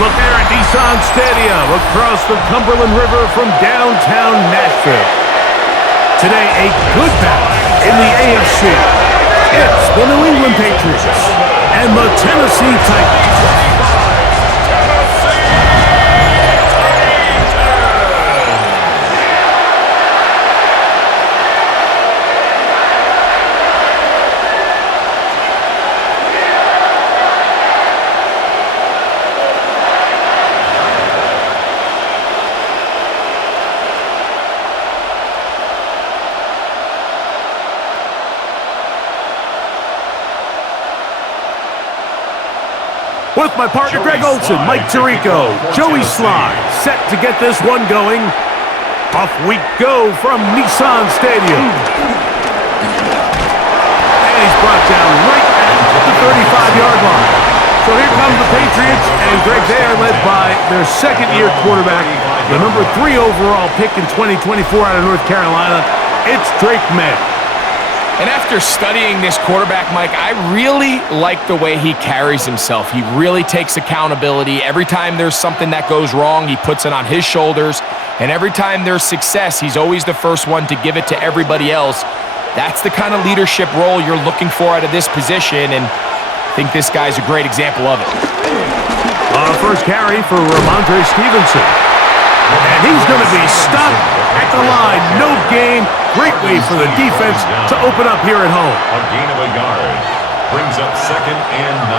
Look there at Nissan Stadium across the Cumberland River from downtown Nashville. Today, a good battle in the AFC. It's the New England Patriots and the Tennessee Titans. With my partner Greg Olson, Mike Tirico, Joey Sly, set to get this one going. Off we go from Nissan Stadium. And he's brought down right at the 35-yard line. So here come the Patriots, and Greg, they are led by their second-year quarterback, the number 3 overall pick in 2024 out of North Carolina. It's Drake May. And after studying this quarterback, Mike, I really like the way he carries himself. He really takes accountability. Every time there's something that goes wrong, he puts it on his shoulders. And every time there's success, he's always the first one to give it to everybody else. That's the kind of leadership role you're looking for out of this position, and I think this guy's a great example of it. First carry for Ramondre Stevenson. And he's going to be stopped at the line. No gain. Great way for the defense to open up here at home. A gain of a yard brings up 2nd and 9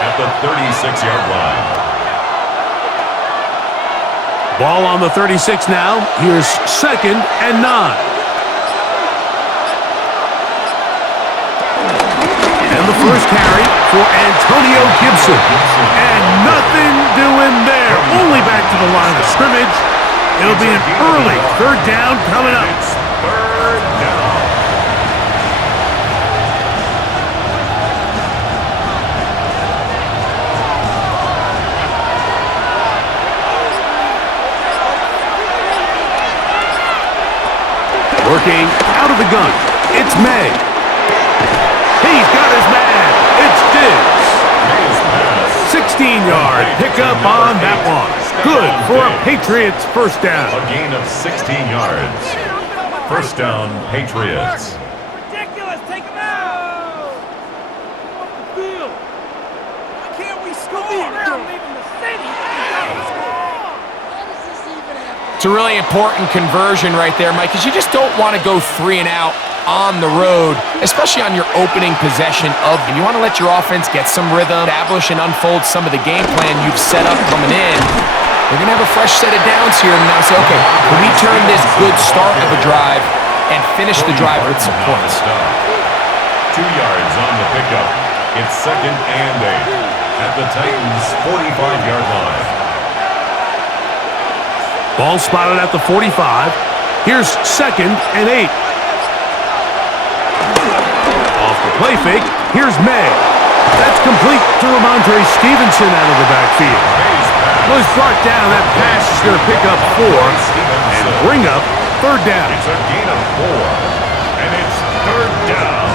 at the 36-yard line. Ball on the 36 now. Here's 2nd and 9. And the first carry for Antonio Gibson. And nothing doing there. Only back to the line of scrimmage. It'll be an early 3rd down coming up. It's 3rd down. Working out of the gun. It's May. He's got his man. It's Diggs. 16-yard pickup on that one. Good for a Patriots first down. A gain of 16 yards. First down, Patriots. Ridiculous! Take him out! Off the field! Why can't we score? We're leaving the city! It's a really important conversion right there, Mike, because you just don't want to go 3 and out on the road, especially on your opening possession and you want to let your offense get some rhythm, establish and unfold some of the game plan you've set up coming in. We're going to have a fresh set of downs here and now say, okay, can we turn this good start of a drive and finish the drive with some points? 2 yards on the pickup. It's 2nd and 8 at the Titans' 45-yard line. Ball spotted at the 45. Here's 2nd and 8. Off the play fake, here's May. That's complete to Ramondre Stevenson out of the backfield. Well, he's brought down. That pass is going to pick up 4 and bring up 3rd down. It's a gain of 4, and it's 3rd down.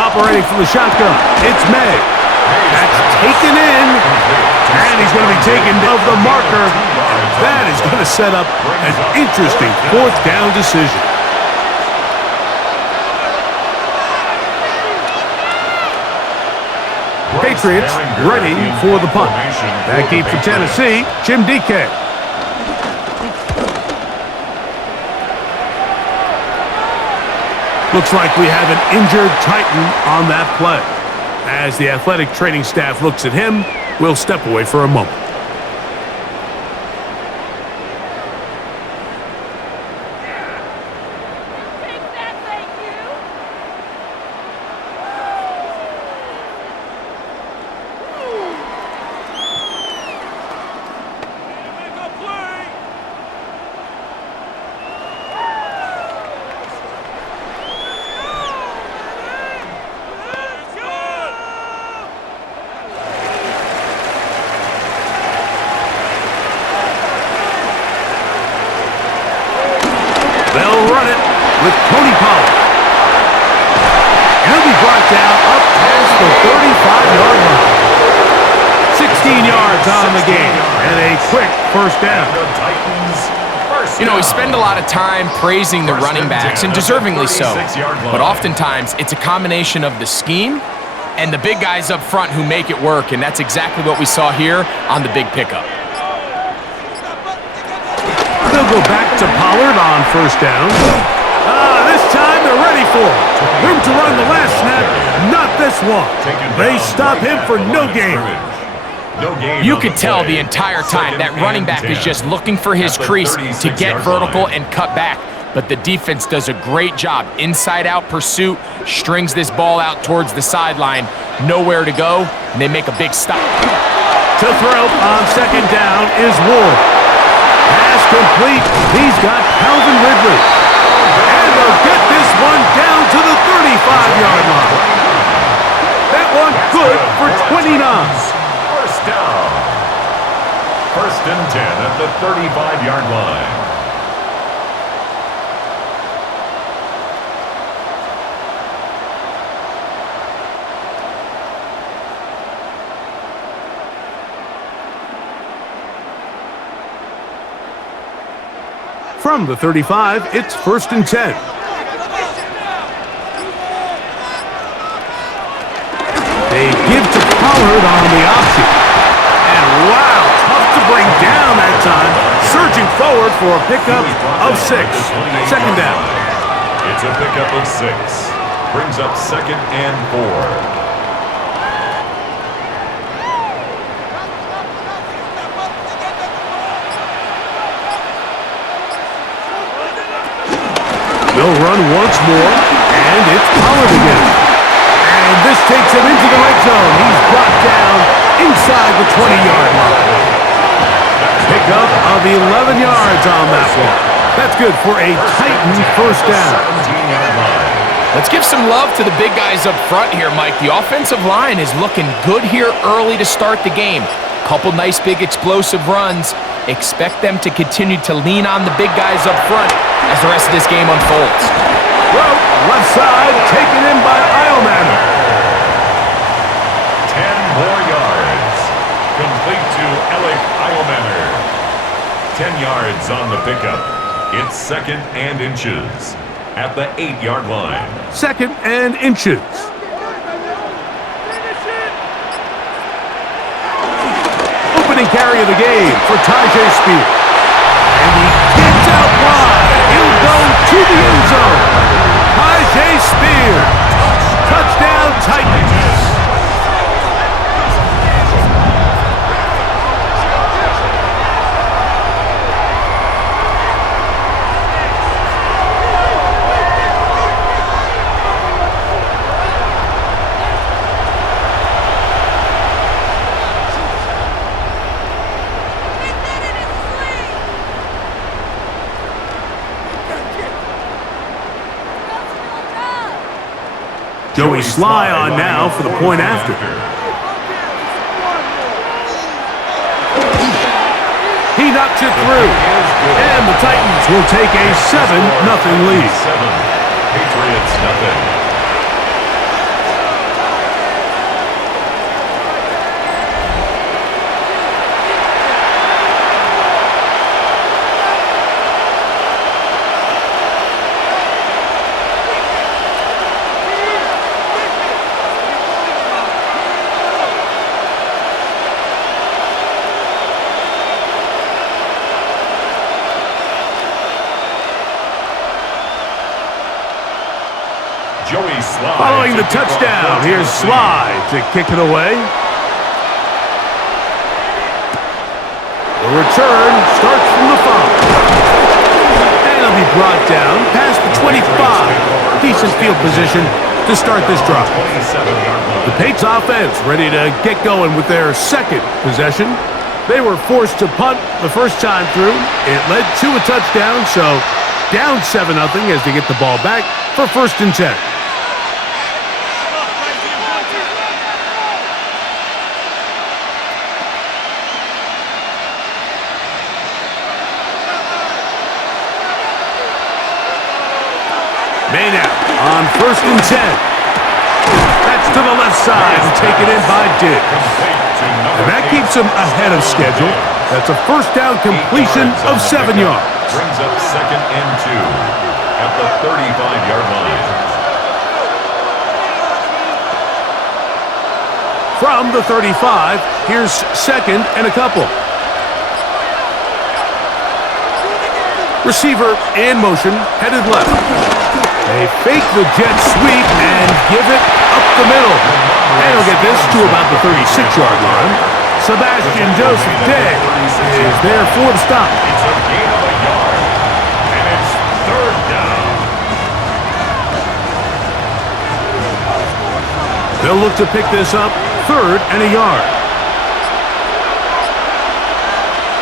Operating from the shotgun, it's May. That's taken in, and he's going to be taken of the marker. That is going to set up an interesting 4th down decision. Patriots ready for the punt. Back deep for Tennessee, Jim DK. Looks like we have an injured Titan on that play. As the athletic training staff looks at him, we'll step away for a moment. yards on the game and a quick first down. The Titans first You know, we down. spend a lot of time praising the running backs, and deservingly so. 36-yard line. But oftentimes, it's a combination of the scheme and the big guys up front who make it work, and that's exactly what we saw here on the big pickup. They'll go back to Pollard on first down. This time they're ready for it. Room to run the last snap, not this one. They stop him for no gain. No gain You on could the tell play. the entire time that Second running and back is 10. just looking for his At the crease to 36-yard get vertical line. and cut back. But the defense does a great job. Inside-out pursuit, strings this ball out towards the sideline. Nowhere to go, and they make a big stop. To throw on second down is Ward. Pass complete. He's got Calvin Ridley. And they'll get this one down to the 35-yard line. That one good for 29. First down. First and 10 at the 35-yard line. From the 35, it's first and 10. They give to Pollard on the option. And wow, tough to bring down that time. Surging forward for a pickup of 6. Second down. It's a pickup of 6. Brings up second and 4. They'll run once more, and it's Pollard again. And this takes him into the red zone. He's brought down inside the 20-yard line. Pickup of 11 yards on that one. That's good for a Titan first down. 17-yard line. Let's give some love to the big guys up front here, Mike. The offensive line is looking good here early to start the game. Couple nice big explosive runs. Expect them to continue to lean on the big guys up front as the rest of this game unfolds. Well, left side taken in by Eilman. 10 more yards. Complete to Alec Eilmaner. 10 yards on the pickup. It's second and inches at the 8-yard line. Second and inches. Opening carry of the game for Tajay Spears. And he gets out wide. He'll go to the end zone. Tajay Spears. Touchdown Titans. Joey Sly on now for the point after. He knocks it through. And the Titans will take a 7-0 lead. 7. Patriots nothing. Following the touchdown, here's Sly to kick it away. The return starts from the 5. And it'll be brought down past the 25. Decent field position to start this drive. The Patriots offense ready to get going with their second possession. They were forced to punt the first time through. It led to a touchdown, so down 7-0 as they get the ball back for first and 10. Maynard on first and 10. That's to the left side and taken in by Diggs. And that keeps him ahead of schedule. That's a first down completion of 7 yards. Brings up 2nd and 2 at the 35-yard line. From the 35, here's 2nd and a couple. Receiver in motion, headed left. They fake the jet sweep and give it up the middle. And he'll get this to about the 36-yard line. Sebastian Joseph Day is there for the stop. It's a gain of a yard, and it's 3rd down. They'll look to pick this up, 3rd and a yard.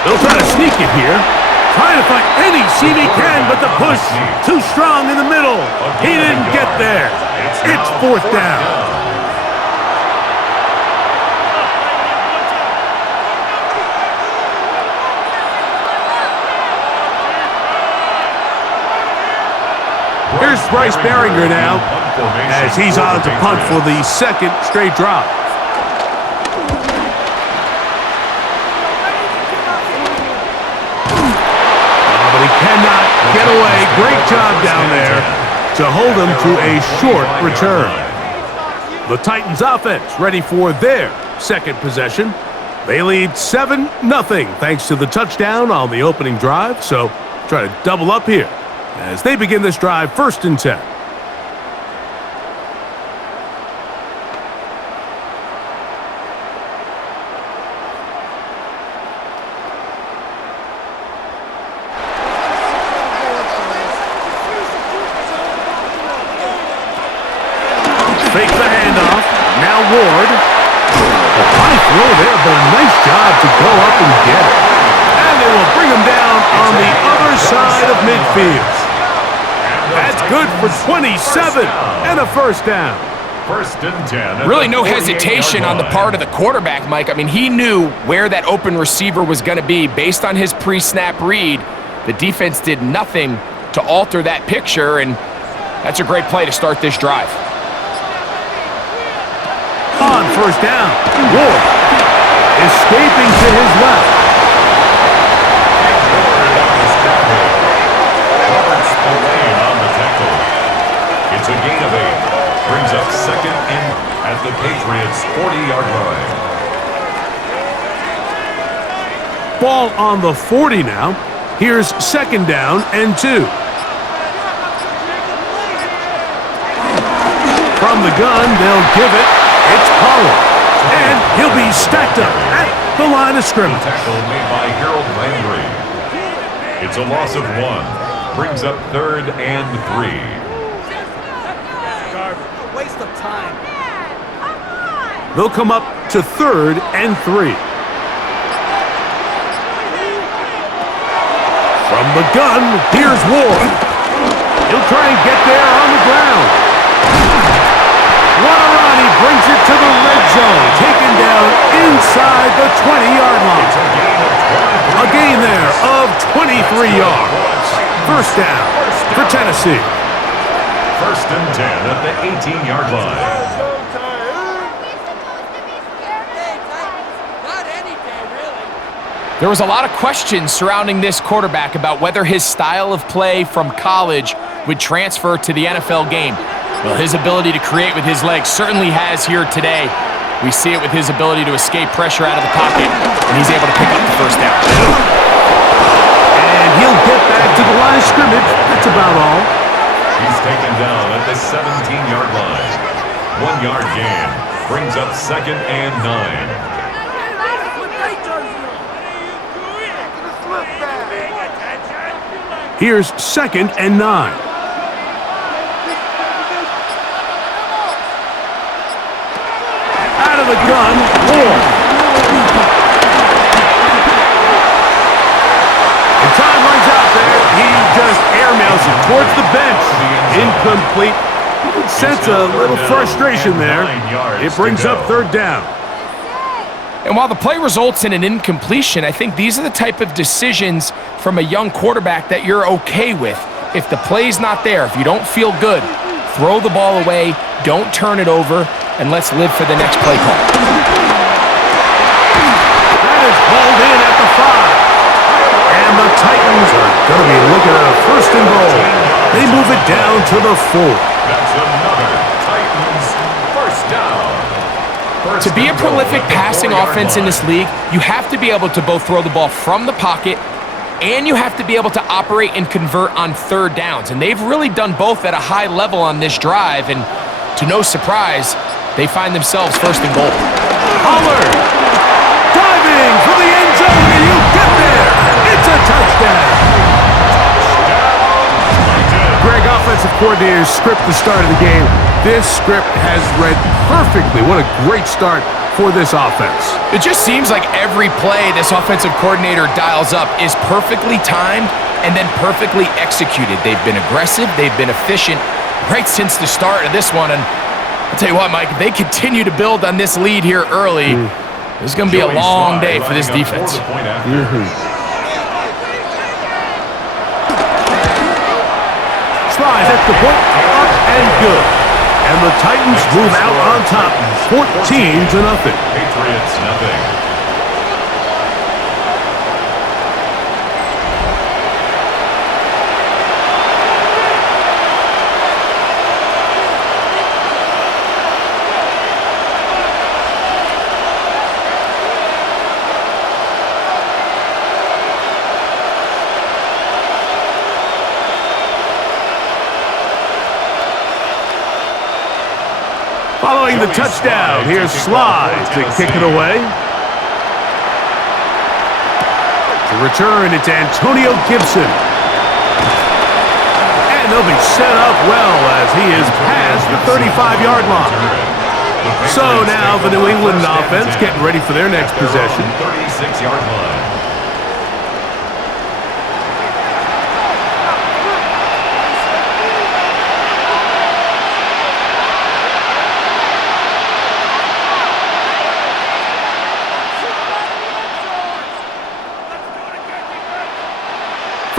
They'll try to sneak it here. Trying to find any seam he can, but the push too strong in the middle. He didn't get there. It's 4th down. Here's Bryce Behringer now, as he's on to punt for the 2nd straight drive. But he cannot get away. Great job down there to hold him to a short return. The Titans offense ready for their 2nd possession. They lead 7-0 thanks to the touchdown on the opening drive. So try to double up here as they begin this drive 1st and 10. Fake the handoff. Now Ward. A high throw there, but a nice job to go up and get it. And they will bring him down on the other side of midfield. That's good for 27 and a 1st down. 1st and 10. Really no hesitation on the part of the quarterback, Mike. I mean, he knew where that open receiver was going to be based on his pre-snap read. The defense did nothing to alter that picture, and that's a great play to start this drive. On 1st down, Ward escaping to his left. Roberts away on the tackle. It's a gain of 8. Brings up 2nd and at the Patriots' 40-yard line. Ball on the 40 now. Here's 2nd down and 2. From the gun, they'll give it. It's Pollard. And he'll be stacked up at the line of scrimmage. Tackle made by Harold Landry. It's a loss of 1. Brings up 3rd and 3. Waste of time. They'll come up to 3rd and 3. From the gun, here's Ward. He'll try and get there on the ground. What a run, he brings it to the red zone, taken down inside the 20-yard line. A gain there of 23 yards. 1st down for Tennessee. 1st and 10 at the 18-yard line. Not any day, really. There was a lot of questions surrounding this quarterback about whether his style of play from college would transfer to the NFL game. Well, his ability to create with his legs certainly has here today. We see it with his ability to escape pressure out of the pocket, and he's able to pick up the 1st down. And he'll get back to the line of scrimmage. That's about all. He's taken down at the 17-yard line. 1 yard gain. Brings up 2nd and 9. Here's 2nd and 9. Out of the gun, Ward. And time runs out there. He just airmails it towards the bench. Incomplete. You can sense a little frustration there. It brings up 3rd down. And while the play results in an incompletion, I think these are the type of decisions from a young quarterback that you're okay with. If the play's not there, if you don't feel good, throw the ball away, don't turn it over, and let's live for the next play call. That is balled in at the 5. And the Titans are going to be looking at a first and goal. They move it down to the 4. That's another Titans first down. To be a prolific passing offense in this league, you have to be able to both throw the ball from the pocket and you have to be able to operate and convert on third downs. And they've really done both at a high level on this drive. And to no surprise, they find themselves first and goal. Pollard diving for the end zone, and you get there. It's a touchdown. Greg, offensive coordinator's script the start of the game. This script has read perfectly. What a great start for this offense. It just seems like every play this offensive coordinator dials up is perfectly timed and then perfectly executed. They've been aggressive, they've been efficient right since the start of this one. And I'll tell you what, Mike, if they continue to build on this lead here early, this is going to be a long day for this defense. Slides at the point, up and good. And the Titans move out on top, 14-0. Patriots nothing. Following the touchdown, here's Slide to kick it away. To return, it's Antonio Gibson. And they'll be set up well as he is past the 35-yard line. So now the New England offense getting ready for their next possession. 36-yard line.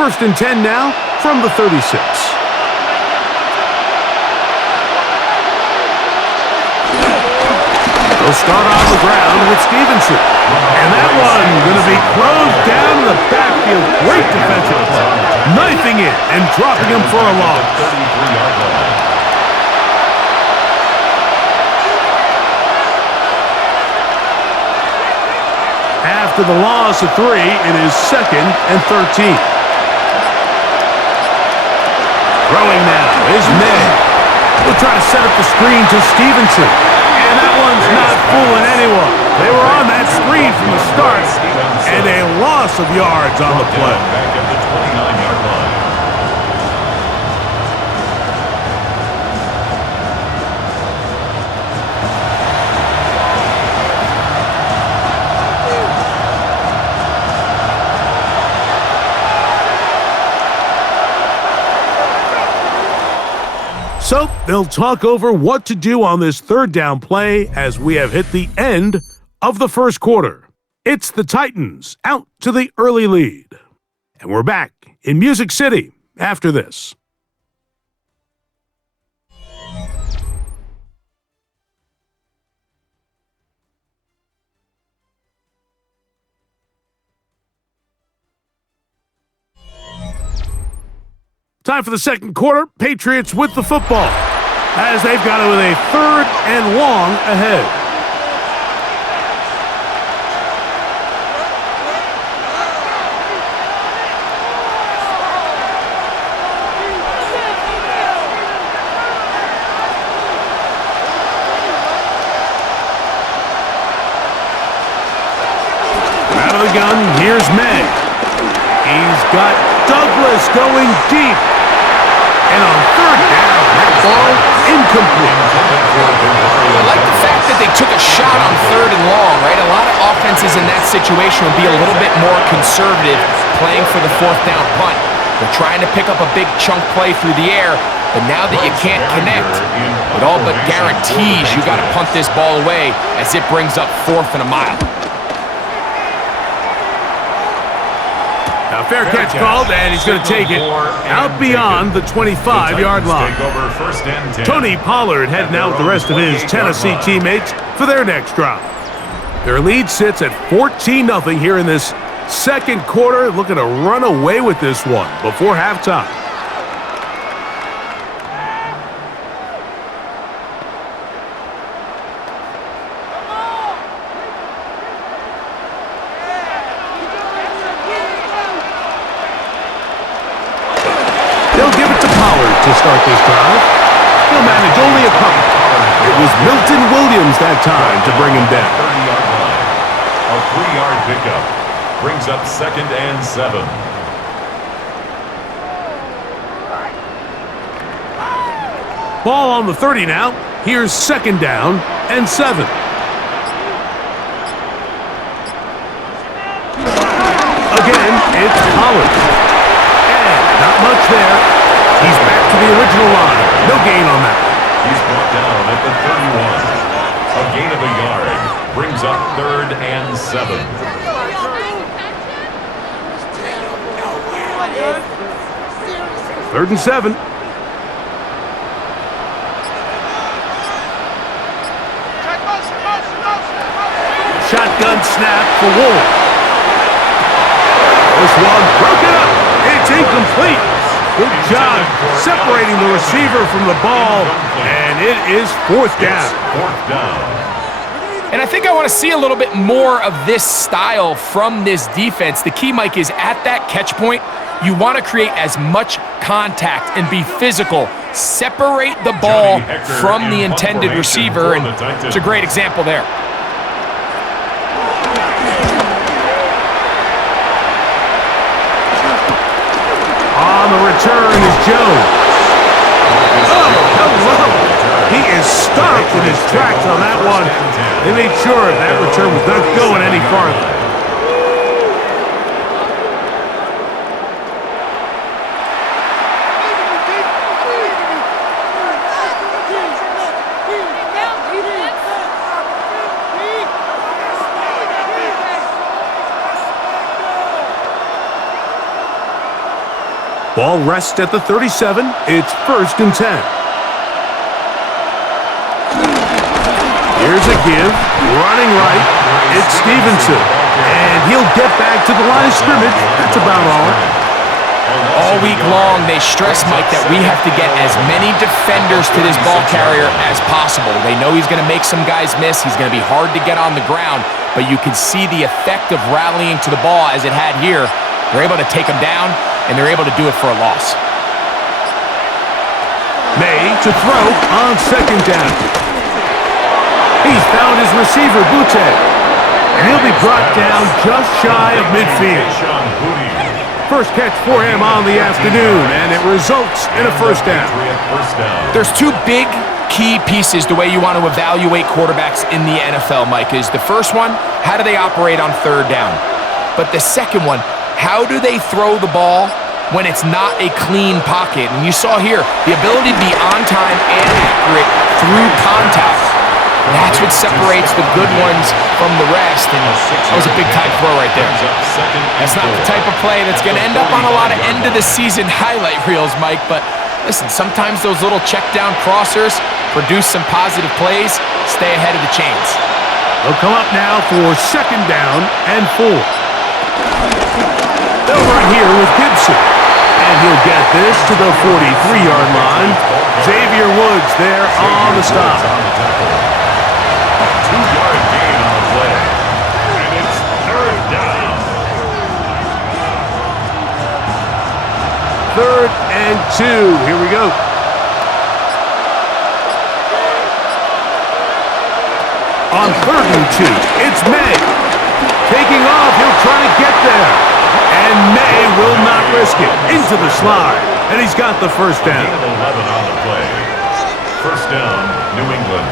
First and 10 now from the 36. They'll start on the ground with Stevenson. And that one going to be closed down in the backfield. Great defensive play. Knifing it and dropping him for a loss. 33-yard line. After the loss of 3, it is 2nd and 13. Throwing now is May. We'll try to set up the screen to Stevenson. And that one's not fooling anyone. They were on that screen from the start. And a loss of yards on the play. Back at the 29-yard line. So they'll talk over what to do on this third down play as we have hit the end of the first quarter. It's the Titans out to the early lead. And we're back in Music City after this. Time for the second quarter. Patriots with the football as they've got it with a 3rd and long ahead. Out of the gun, here's May. He's got Douglas going deep. And on 3rd down, that ball incomplete. I like the fact that they took a shot on 3rd and long, right? A lot of offenses in that situation would be a little bit more conservative playing for the 4th down punt. They're trying to pick up a big chunk play through the air, but now that you can't connect, it all but guarantees you got to punt this ball away as it brings up 4th and a mile. A fair catch called, and he's going to take it out beyond the 25-yard line. Take over 1st and 10. Tony Pollard heading out with the rest of his Tennessee teammates for their next drive. Their lead sits at 14-0 here in this second quarter, looking to run away with this one before halftime. They'll give it to Pollard to start this drive. He'll manage only a couple. It was Milton Williams that time to bring him down. 30-yard line. A 3-yard pickup brings up 2nd and 7. Ball on the 30 now. Here's 2nd down and 7. Again, it's Pollard. And not much there. He's back to the original line. No gain on that. He's brought down at the 31. A gain of a yard brings up 3rd and 7. 3rd and 7. Shotgun snap for Wolf. This one broken up. It's incomplete. Good job separating the receiver from the ball, and it is 4th down. 4th down. And I think I want to see a little bit more of this style from this defense. The key, Mike, is at that catch point, you want to create as much contact and be physical. Separate the ball from the intended receiver, and it's a great example there. On the return is Jones. Oh, hello. He is stopped in his tracks on that one. They made sure that return was not going any farther. Ball rests at the 37. It's 1st and 10. Here's a give. Running right. It's Stevenson. And he'll get back to the line of scrimmage. That's about all. All week long, they stress, Mike, that we have to get as many defenders to this ball carrier as possible. They know he's going to make some guys miss. He's going to be hard to get on the ground. But you can see the effect of rallying to the ball as it had here. They're able to take him down, and they're able to do it for a loss. May to throw on 2nd down. He's found his receiver, Butte. And he'll be brought down just shy of midfield. First catch for him on the afternoon, and it results in a 1st down. There's 2 big key pieces the way you want to evaluate quarterbacks in the NFL, Mike, is the first one, how do they operate on 3rd down? But the second one, how do they throw the ball when it's not a clean pocket? And you saw here, the ability to be on time and accurate through contact. That's what separates the good ones from the rest, and that was a big-time throw right there. That's not the type of play that's going to end up on a lot of end-of-the-season highlight reels, Mike, but listen, sometimes those little check-down crossers produce some positive plays. Stay ahead of the chains. They'll come up now for 2nd down and 4. They'll run here with Gibson. And he'll get this to the 43-yard line. Xavier Woods there on the stop. 2-yard gain on the play. And it's 3rd down. 3rd and 2. Here we go. On 3rd and 2, it's May. Taking off, he'll try to get there. And May will not risk it. Into the slide. And he's got the 1st down. Gain of 11 on the play. 1st down, New England.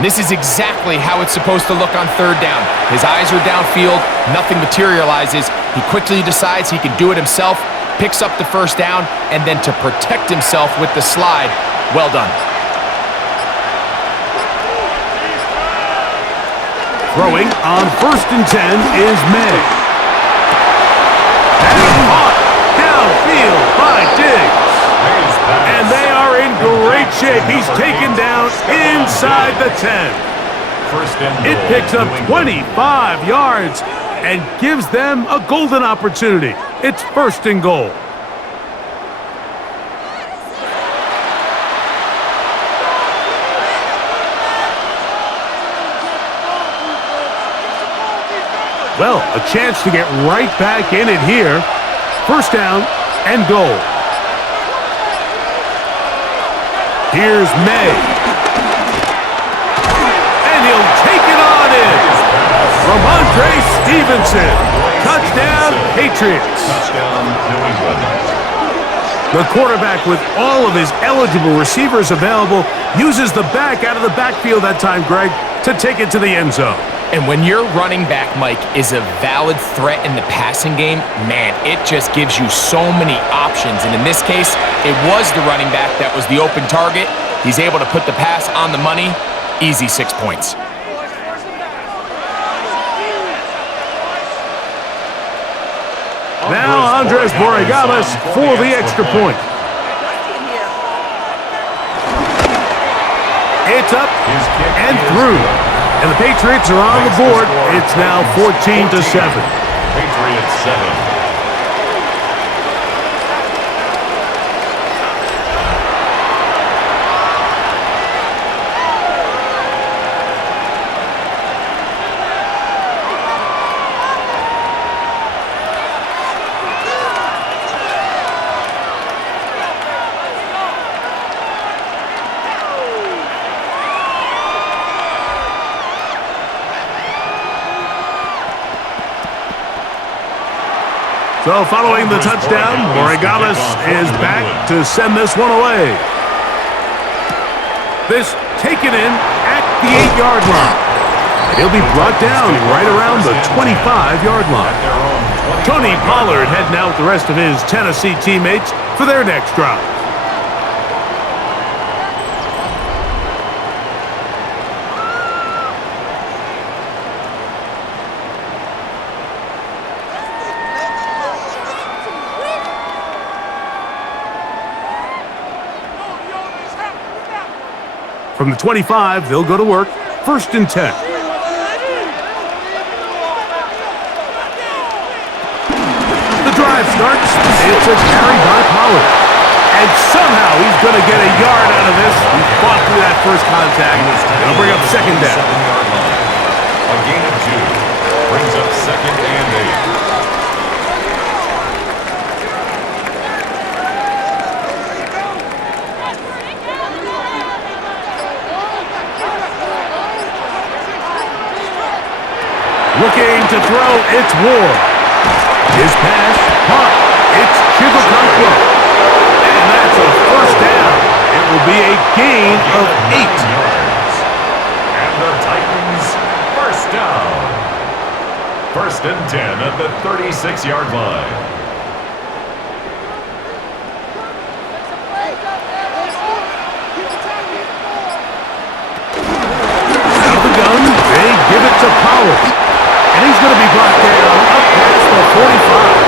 This is exactly how it's supposed to look on 3rd down. His eyes are downfield, nothing materializes. He quickly decides he can do it himself, picks up the 1st down, and then to protect himself with the slide, well done. Throwing on 1st and 10 is May. Downfield by Diggs. And they are in great shape. He's taken down inside the 10. It picks up 25 yards and gives them a golden opportunity. It's 1st and goal. Well, a chance to get right back in it here. 1st down and goal. Here's May. And he'll take it on in. Ramondre Stevenson. Touchdown, Patriots. Touchdown, New England. The quarterback, with all of his eligible receivers available, uses the back out of the backfield that time, Greg, to take it to the end zone. And when your running back, Mike, is a valid threat in the passing game, man, it just gives you so many options. And in this case, it was the running back that was the open target. He's able to put the pass on the money. Easy 6 points. Now Andres Borregamas for the extra point. It's up and through. And the Patriots are on the board. It's now 14-7. Patriots 7. So following the touchdown, Borregamas is back to send this one away. This taken in at the 8-yard line. He'll be brought down right around the 25-yard line. Tony Pollard heading out with the rest of his Tennessee teammates for their next drive. From the 25, they'll go to work. 1st and 10. The drive starts. It's a carry by Pollard. And somehow he's going to get a yard out of this. He fought through that first contact. It'll bring up 2nd down. A gain of 2 brings up 2nd and 8. Looking to throw, it's Ward. His pass, caught. It's Chibukankwa. And that's a 1st down. It will be a gain of 8. Yards. And the Titans, 1st down. 1st and 10 at the 36-yard line. Out of the gun, they give it to Pollard. And he's going to be brought down up past the 45.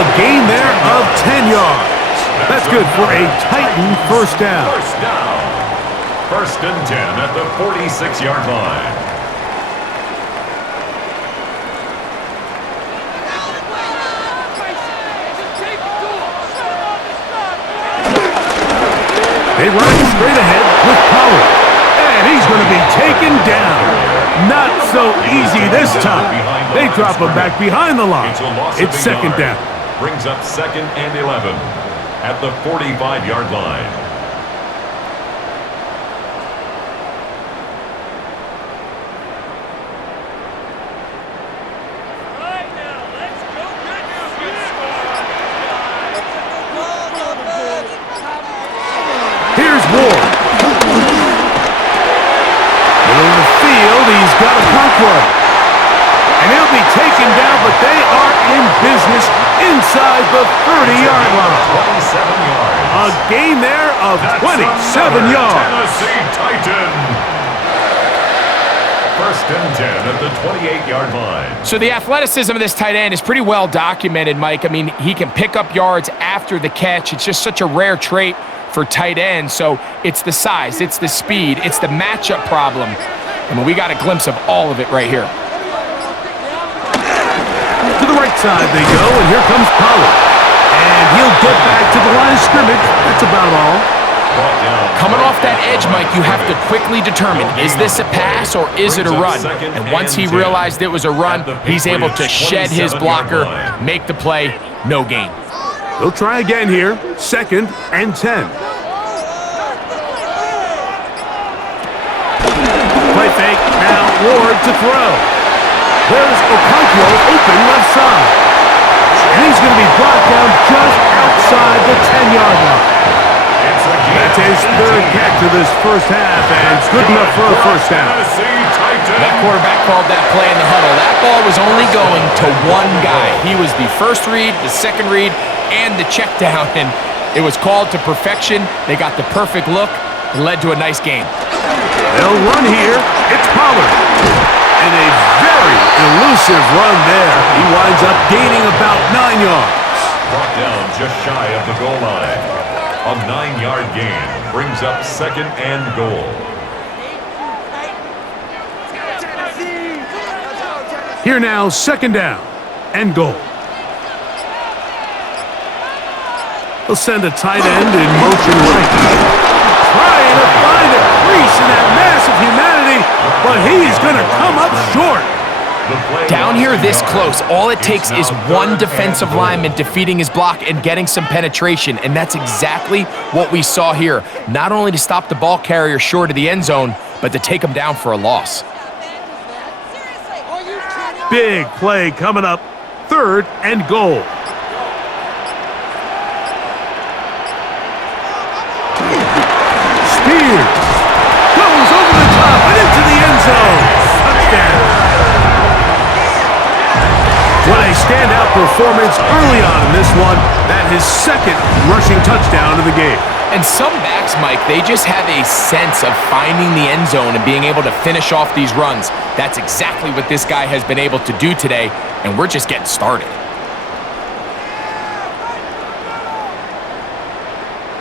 A gain there of 10 yards. That's good for a Titan 1st down. 1st down. 1st and 10 at the 46-yard line. They run it straight ahead with Pollard. And he's going to be taken down. Not so easy this time. They drop him back behind the line. It's 2nd down. Brings up 2nd and 11 at the 45-yard line. Here's Ward. Middle of the field, he's got a punt one. And he'll be taken down, but they are in business inside the 30-yard line. 27 yards. A gain there of That's 27 yards. Tennessee Titan. 1st and 10 at the 28-yard line. So the athleticism of this tight end is pretty well documented, Mike. I mean, he can pick up yards after the catch. It's just such a rare trait for tight ends. So it's the size, it's the speed, it's the matchup problem. I mean, we got a glimpse of all of it right here. To the right side they go, and here comes Pollard. And he'll get back to the line of scrimmage. That's about all. Coming off that edge, Mike, you have to quickly determine, is this a pass or is it a run? And once he realized it was a run, he's able to shed his blocker, make the play, no gain. They'll try again here, 2nd and 10. Play fake, now Ward to throw. There's Okonkwo open left side. And he's going to be brought down just outside the 10-yard line. That's his 3rd catch of this first half, and it's good enough for a first down. That quarterback called that play in the huddle. That ball was only going to one guy. He was the first read, the second read, and the check down, and it was called to perfection. They got the perfect look. It led to a nice game. They'll run here. It's Pollard. And a very elusive run there. He winds up gaining about 9 yards. Brought down just shy of the goal line. A 9-yard gain brings up 2nd and goal. Here now, 2nd down and goal. They'll send a tight end in motion right. Trying to find a crease in that mass of humanity, but he's going to come up short. Down here this close, all it takes is one defensive lineman defeating his block and getting some penetration, and that's exactly what we saw here. Not only to stop the ball carrier short of the end zone, but to take him down for a loss. Big play coming up, 3rd and goal. Spears goes over the top and into the end zone. Touchdown. What a standout performance early on in this one. That his 2nd rushing touchdown of the game. And some backs, Mike, they just have a sense of finding the end zone and being able to finish off these runs. That's exactly what this guy has been able to do today, and we're just getting started.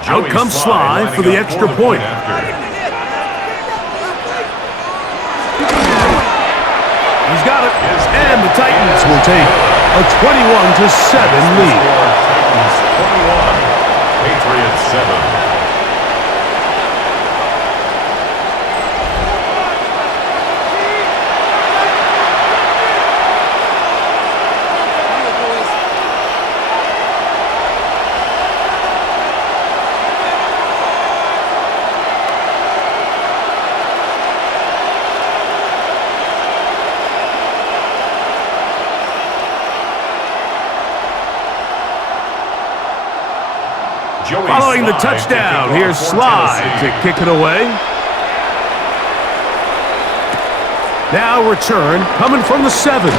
Out comes Sly for the extra point. He's got it, and the Titans will take a 21-7 lead. Titans 21, Patriots 7. Following the touchdown, here's Sly to kick it away. Now return coming from the 7. A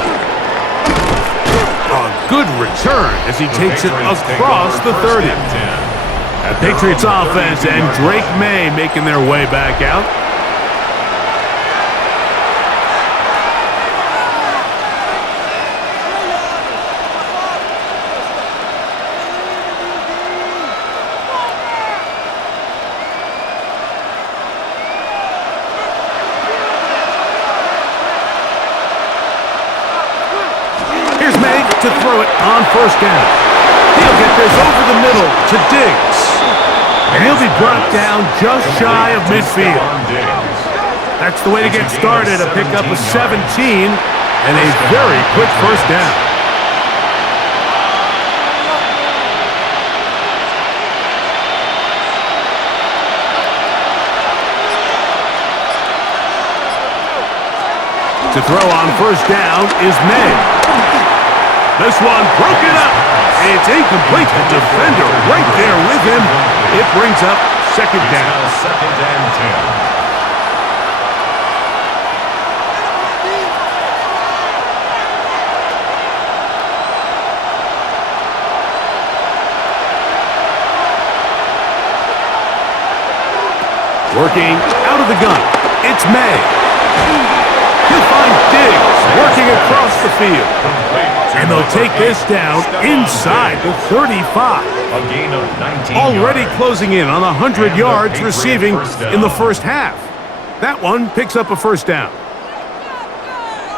good return as he takes it across the 30. The Patriots offense and Drake May making their way back out. To throw it on 1st down. He'll get this over the middle to Diggs. And he'll be brought down just shy of midfield. That's the way to get started, a pickup of 17 and a very quick 1st down. To throw on 1st down is May. This one broken up. It's incomplete. The defender right there with him. It brings up 2nd down. 2nd and 10. Working out of the gun. It's May. He'll find Diggs working across the field. And they'll take this down inside the 35. A gain of 19 Already yards. closing in on 100 And the yards Patriot receiving first down. in the first half. That one picks up a first down.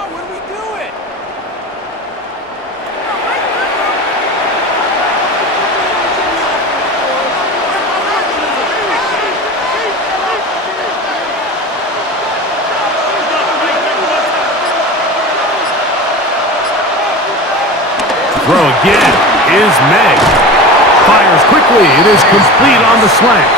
When we do it. Throw again is May. Fires quickly. It is complete on the slant.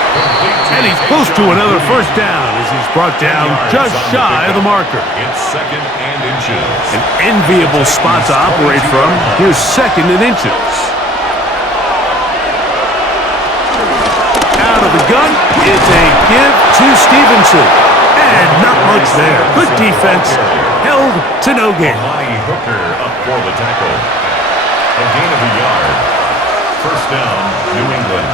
And he's close to another first down as he's brought down just shy of the marker. It's second and inches. An enviable spot to operate from. Here's second and inches. Out of the gun, it's a give to Stevenson. And not much there. Good defense. Held to no gain. High hooker up for the tackle. A gain of a yard. First down, New England.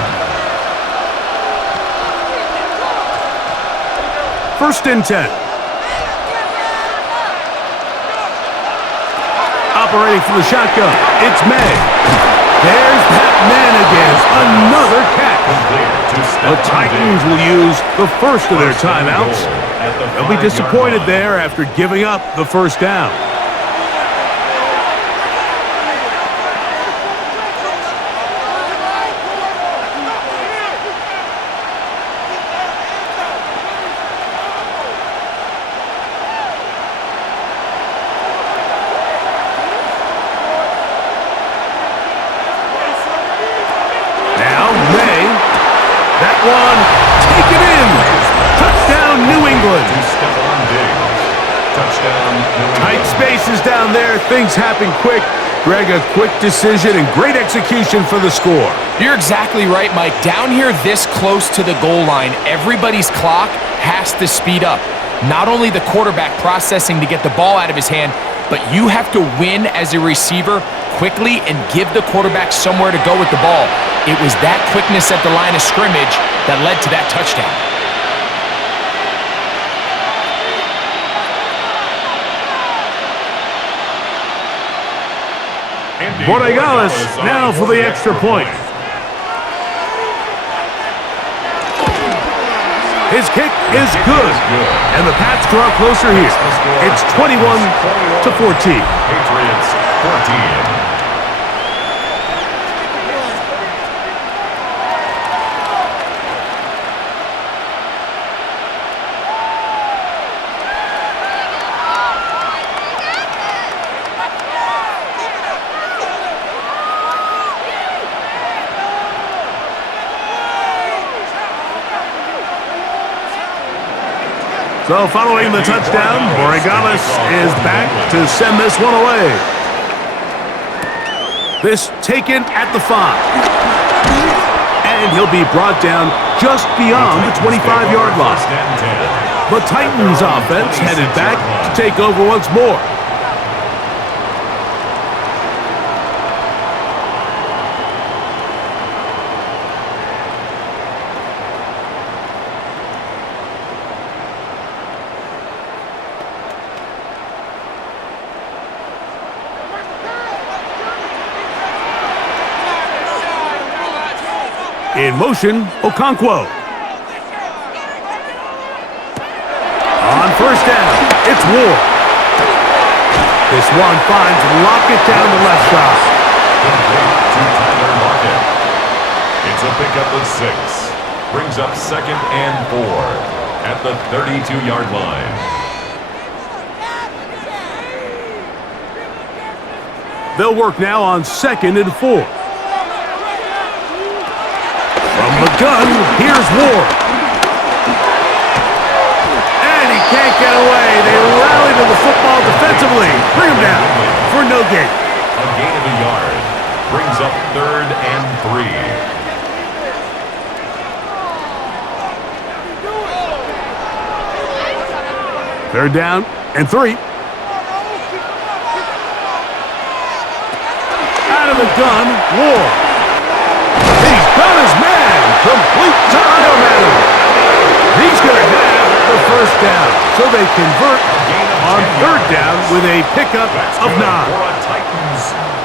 First and 10. Operating from the shotgun, it's May. There's that man again. Another catch. The Titans will use the first of their timeouts. They'll be disappointed there after giving up the first down. One, take it in. Touchdown, New England. Touchdown, New England. Tight spaces down there. Things happen quick. Greg, a quick decision and great execution for the score. You're exactly right, Mike. Down here this close to the goal line, everybody's clock has to speed up. Not only the quarterback processing to get the ball out of his hand, but you have to win as a receiver quickly and give the quarterback somewhere to go with the ball. It was that quickness at the line of scrimmage that led to that touchdown. Borregales now for the extra point. His kick is good, and the Pats draw closer here. It's 21-14. Patriots 14. So following the touchdown, Borregales is back to send this one away. This taken at the 5. And he'll be brought down just beyond the 25-yard line. The Titans offense headed back to take over once more. In motion, Okonkwo. On first down, it's Ward. This one finds Lockett down the left side. To Tyler Lockett. It's a pickup of 6. Brings up second and 4 at the 32-yard line. They'll work now on second and 4. From the gun, here's Ward. And he can't get away. They rally to the football defensively. Bring him down for no gain. A gain of a yard. Brings up third and 3. Third down and 3. Out of the gun, Ward. He's got his man. Complete to Ioman. He's going to have the first down. So they convert on third down with a pickup of 9.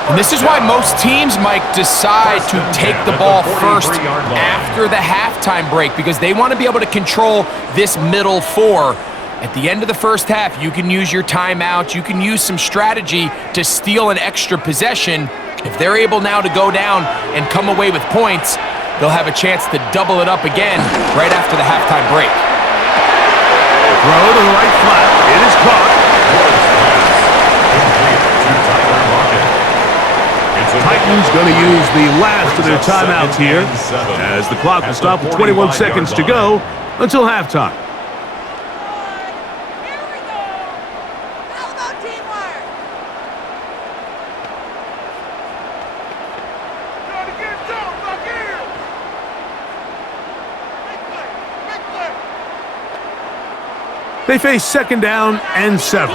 And this is why most teams, Mike, decide to take the ball first after the halftime break, because they want to be able to control this middle 4. At the end of the first half, you can use your timeout, you can use some strategy to steal an extra possession. If they're able now to go down and come away with points, they'll have a chance to double it up again right after the halftime break. Throw to the right flat. It is caught. Titans going to use the last of their timeouts here as the clock will stop with 21 seconds to go until halftime. Here we go. How about teamwork? Try to get down back here. Big play. They face second down and 7.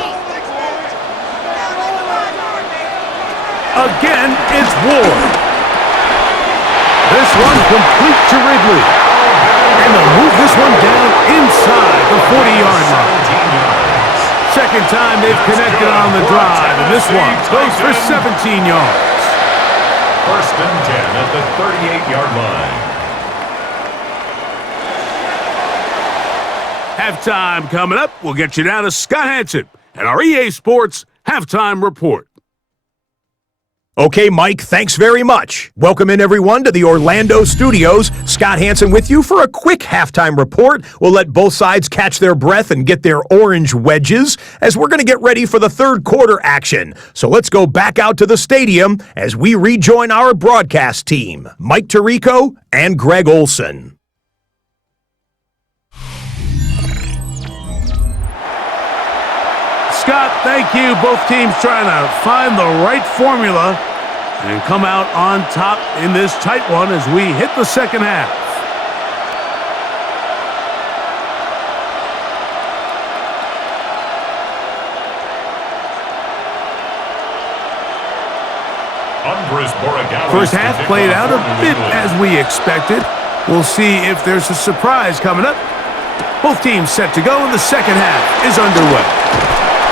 Again, it's Ward. This one complete to Ridley. And they'll move this one down inside the 40-yard line. Second time they've connected on the drive, and this one goes for 17 yards. First and 10 at the 38-yard line. Halftime coming up. We'll get you down to Scott Hansen and our EA Sports Halftime Report. Okay, Mike, thanks very much. Welcome in, everyone, to the Orlando studios. Scott Hansen with you for a quick halftime report. We'll let both sides catch their breath and get their orange wedges as we're going to get ready for the third quarter action. So let's go back out to the stadium as we rejoin our broadcast team, Mike Tirico and Greg Olson. Scott, thank you. Both teams trying to find the right formula and come out on top in this tight one as we hit the second half. First half played out a bit as we expected. We'll see if there's a surprise coming up. Both teams set to go, and the second half is underway.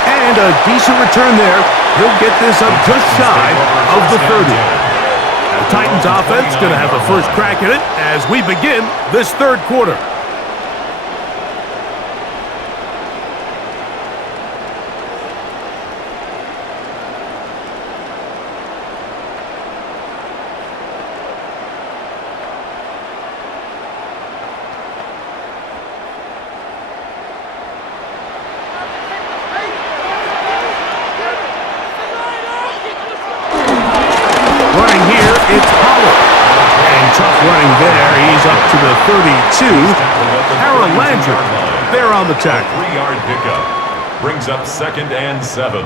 And a decent return there. He'll get this up just shy of the 30. The Titans offense going to have the first crack at it as we begin this third quarter. To the 32. Harold Landry there on the tackle. 3-yard pickup brings up second and 7.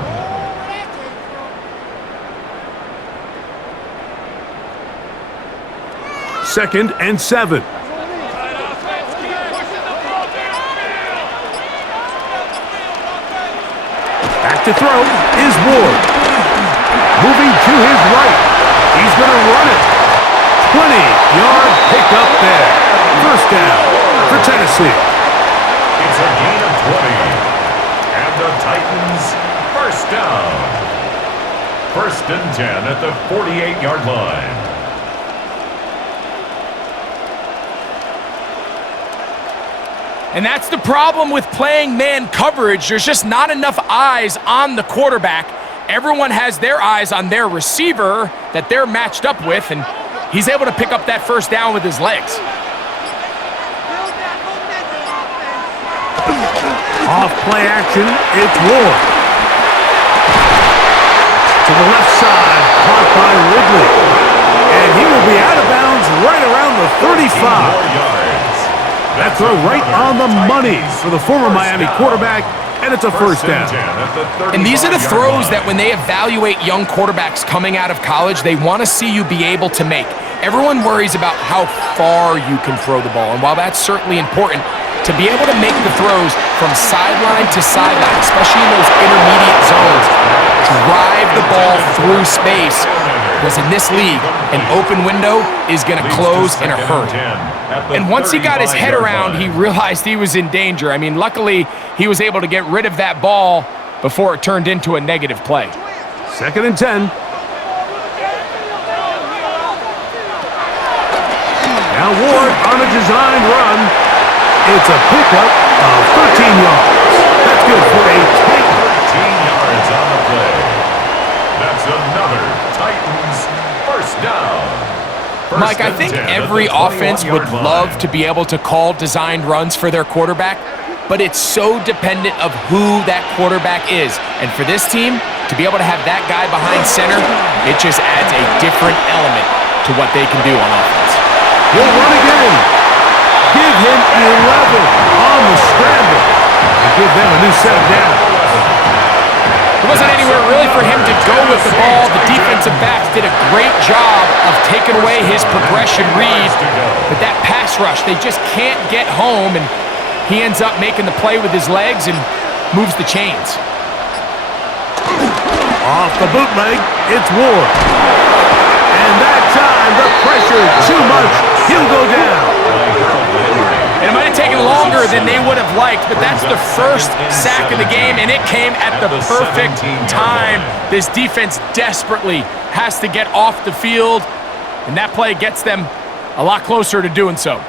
Second and 7. Back to throw is Ward. Moving to his right. He's going to run it. 20-yard pickup there. First down for Tennessee. It's a gain of 20. And the Titans first down. First and 10 at the 48-yard line. And that's the problem with playing man coverage. There's just not enough eyes on the quarterback. Everyone has their eyes on their receiver that they're matched up with, and he's able to pick up that first down with his legs. Off play action, it's Ward. To the left side, caught by Ridley. And he will be out of bounds right around the 35. That throw right on the money for the former Miami quarterback, and it's a first down. And these are the throws that when they evaluate young quarterbacks coming out of college, they want to see you be able to make. Everyone worries about how far you can throw the ball, and while that's certainly important, to be able to make the throws from sideline to sideline, especially in those intermediate zones, drive the ball through space, because in this league, an open window is going to close in a hurry. And once he got his head around, he realized he was in danger. I mean, luckily, he was able to get rid of that ball before it turned into a negative play. 2nd and 10. Now Ward on a design run. It's a pickup of 13 yards. That's good for a tight 13 yards on the play. That's another Titans first down. Mike, I think every offense would love to be able to call designed runs for their quarterback, but it's so dependent of who that quarterback is. And for this team, to be able to have that guy behind center, it just adds a different element to what they can do on offense. He'll run again. Give him 11 on the scramble. And give them a new set of downs. There wasn't anywhere really for him to go with the ball. The defensive backs did a great job of taking away his progression read. But that pass rush, they just can't get home, and he ends up making the play with his legs and moves the chains. Off the bootleg, it's Ward. And that time, the pressure too much. He'll go down. And it might have taken longer than they would have liked, but that's the first sack of the game, and it came at the perfect time. This defense desperately has to get off the field, and that play gets them a lot closer to doing so.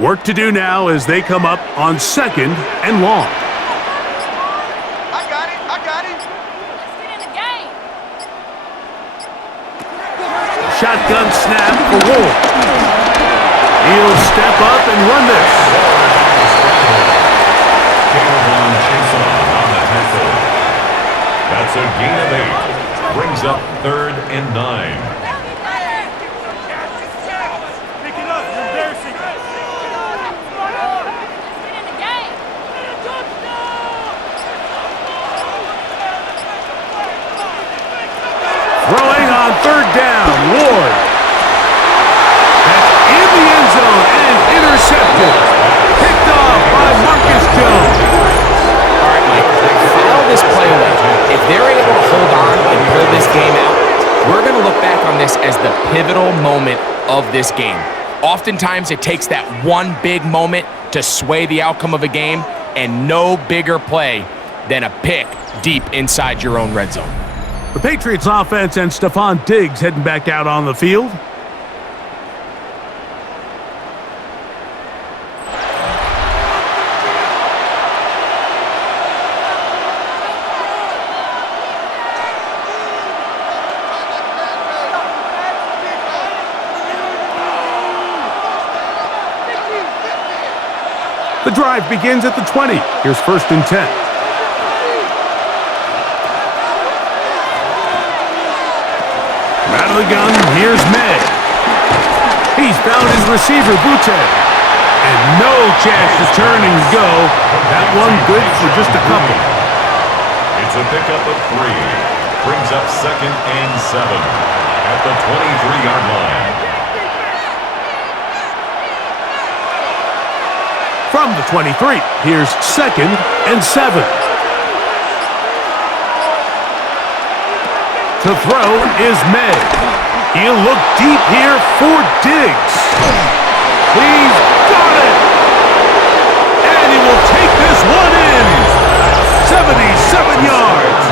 Work to do now as they come up on 2nd and long. I got it. Let's get in the game. Shotgun snap for Ward. He'll step up and run this. That's a gain of 8. Brings up 3rd and 9. Pick it up. You're embarrassing. Let's get in the game. Throwing on 3rd down, Ward. That's in the end zone and intercepted. Picked off by Marcus Jones. All right, Mike, follow this play away. If they're able to hold on and pull this game out, we're going to look back on this as the pivotal moment of this game. Oftentimes, it takes that one big moment to sway the outcome of a game, and no bigger play than a pick deep inside your own red zone. The Patriots offense and Stephon Diggs heading back out on the field. The drive begins at the 20. Here's 1st and 10. Out of the gun, here's May. He's found his receiver, Butte. And no chance to turn and go. That one good for just a couple. It's a pickup of 3. Brings up 2nd and 7 at the 23-yard line. From the 23, here's 2nd and 7. To throw is May. He'll look deep here for Diggs. He's got it! And he will take this one in. 77 yards.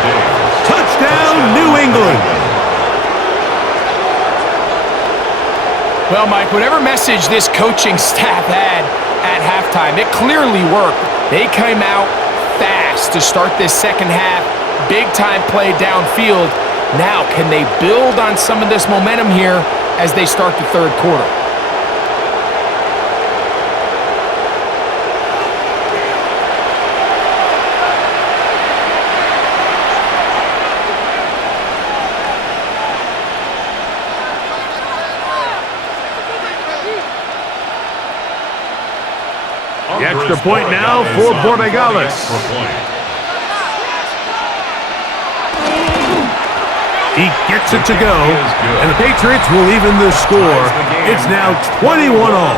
Touchdown, New England. Well, Mike, whatever message this coaching staff had at halftime, it clearly worked. They came out fast to start this second half. Big-time play downfield. Now, can they build on some of this momentum here as they start the third quarter? The extra point now for Borregales. He gets it to go, and the Patriots will even the score. It's now 21-all.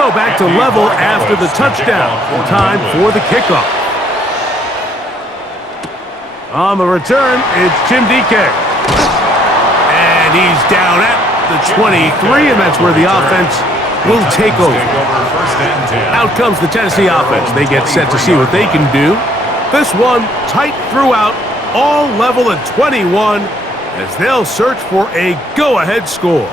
So back to level after the touchdown. Time for the kickoff. On the return, it's Jim DK. And he's down at the 23, and that's where the offense will take over. Out comes the Tennessee offense. They get set to see what they can do. This one tight throughout, all level at 21, as they'll search for a go-ahead score.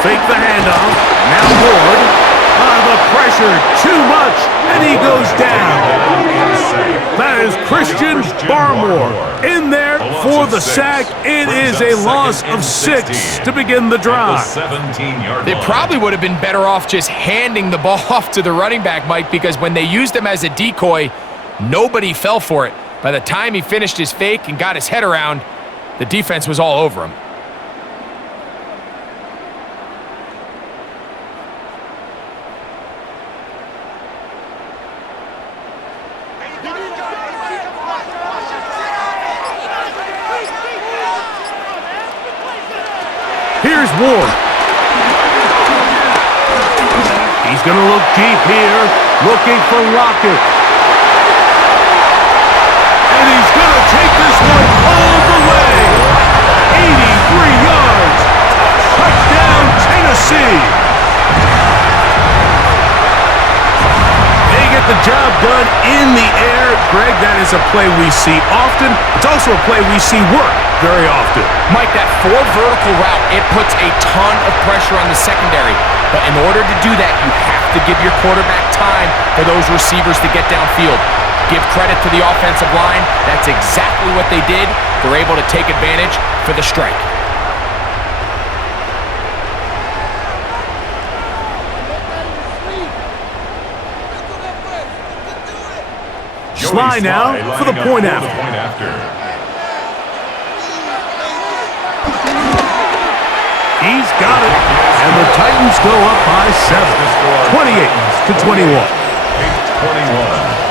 Fake the handoff. Now Ward. The pressure too much, and he goes down. That is Christian Barmore in there for the sack. It is a loss of 6 to begin the drive. They probably would have been better off just handing the ball off to the running back, Mike, because when they used him as a decoy, nobody fell for it. By the time he finished his fake and got his head around, the defense was all over him. Here's Ward. He's going to look deep here, looking for Lockett. And he's going to take this one all the way. 83 yards. Touchdown, Tennessee. They get the job done in the air. Greg, that is a play we see often. It's also a play we see work very often. Mike, that 4 vertical route, it puts a ton of pressure on the secondary. But in order to do that, you have to give your quarterback time for those receivers to get downfield. Give credit to the offensive line. That's exactly what they did. They're able to take advantage for the strike. Sly now for the point after. He's got it, and the Titans go up by 7, 28-21. 21.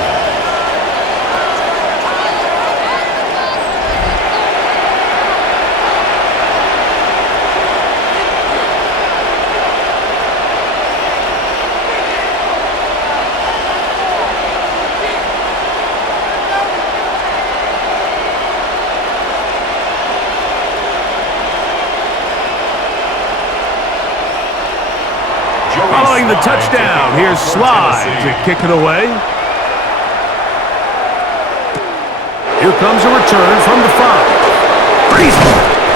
Following the touchdown, here's Sly to kick it away. Here comes a return from the 5. Crazy.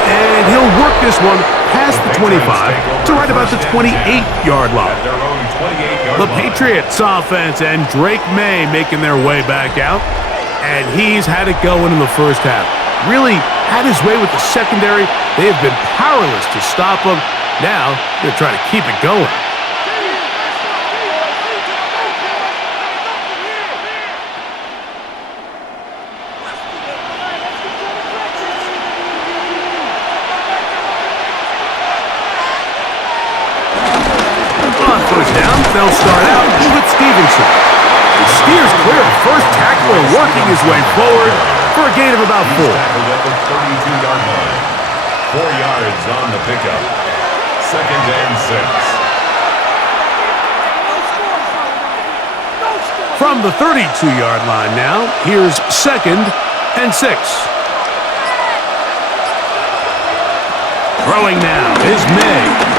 And he'll work this one past the 25 to right about the 28-yard line. The Patriots offense and Drake May making their way back out. And he's had it going in the first half. Really had his way with the secondary. They have been powerless to stop him. Now they're trying to keep it going. They'll start out with Stevenson. He steers clear of the first tackler, working his way forward for a gain of about 4. Tackled at the 32-yard line. 4 yards on the pickup. 2nd and 6. From the 32-yard line now, here's 2nd and 6. Throwing now is May.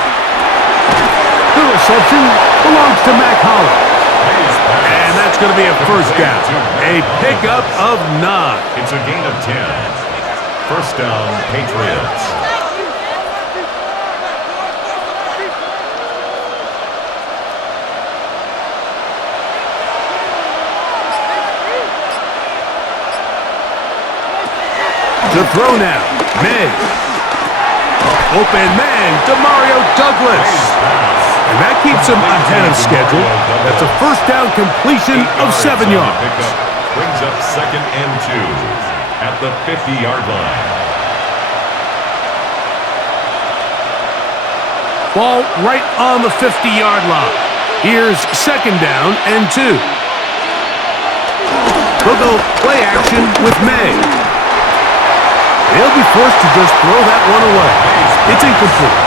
The reception belongs to Mac Hollins. And that's going to be a first down. A pickup of 9. It's a gain of 10. First down, Patriots. To throw now, May. Open man, Demario Douglas. And that keeps him ahead of schedule. That's a first down completion of 7 yards. Brings up 2nd and 2 at the 50-yard line. Ball right on the 50-yard line. Here's second down and 2. They'll go play action with May. They'll be forced to just throw that one away. It's incomplete.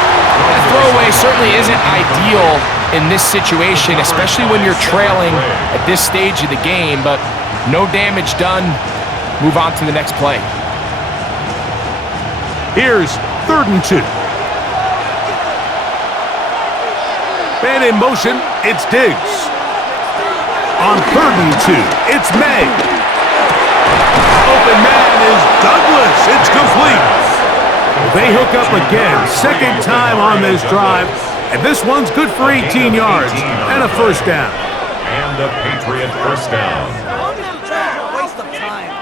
That throwaway certainly isn't ideal in this situation, especially when you're trailing at this stage of the game, but no damage done. Move on to the next play. Here's 3rd and 2. Man in motion, it's Diggs. On 3rd and 2, it's May. Open man is Douglas. It's complete. They hook up again, second time on this drive, and this one's good for 18 yards and a first down. And a Patriot first down. Waste of time.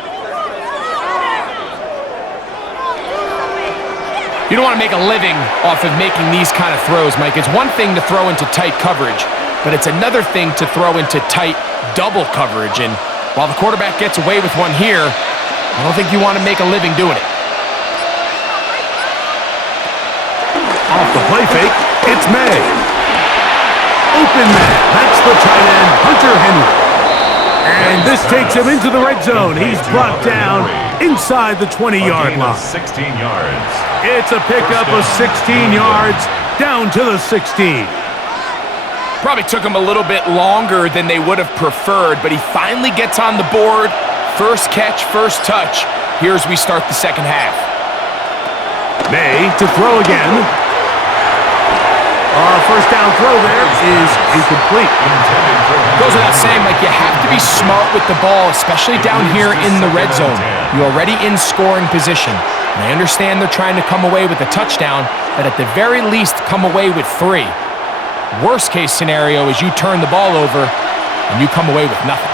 You don't want to make a living off of making these kind of throws, Mike. It's one thing to throw into tight coverage, but it's another thing to throw into tight double coverage. And while the quarterback gets away with one here, I don't think you want to make a living doing it. Off the play fake, it's May. Open man, that's the tight end, Hunter Henry. And this takes him into the red zone. He's brought down inside the 20-yard line. 16 yards. It's a pickup of 16 yards down to the 16. Probably took him a little bit longer than they would have preferred, but he finally gets on the board. First catch, first touch. Here as we start the second half. May to throw again. First down throw there is incomplete. Goes without saying, like, you have to be smart with the ball, especially down here in the red zone. You're already in scoring position. And I understand they're trying to come away with a touchdown, but at the very least, come away with 3. Worst case scenario is you turn the ball over and you come away with nothing.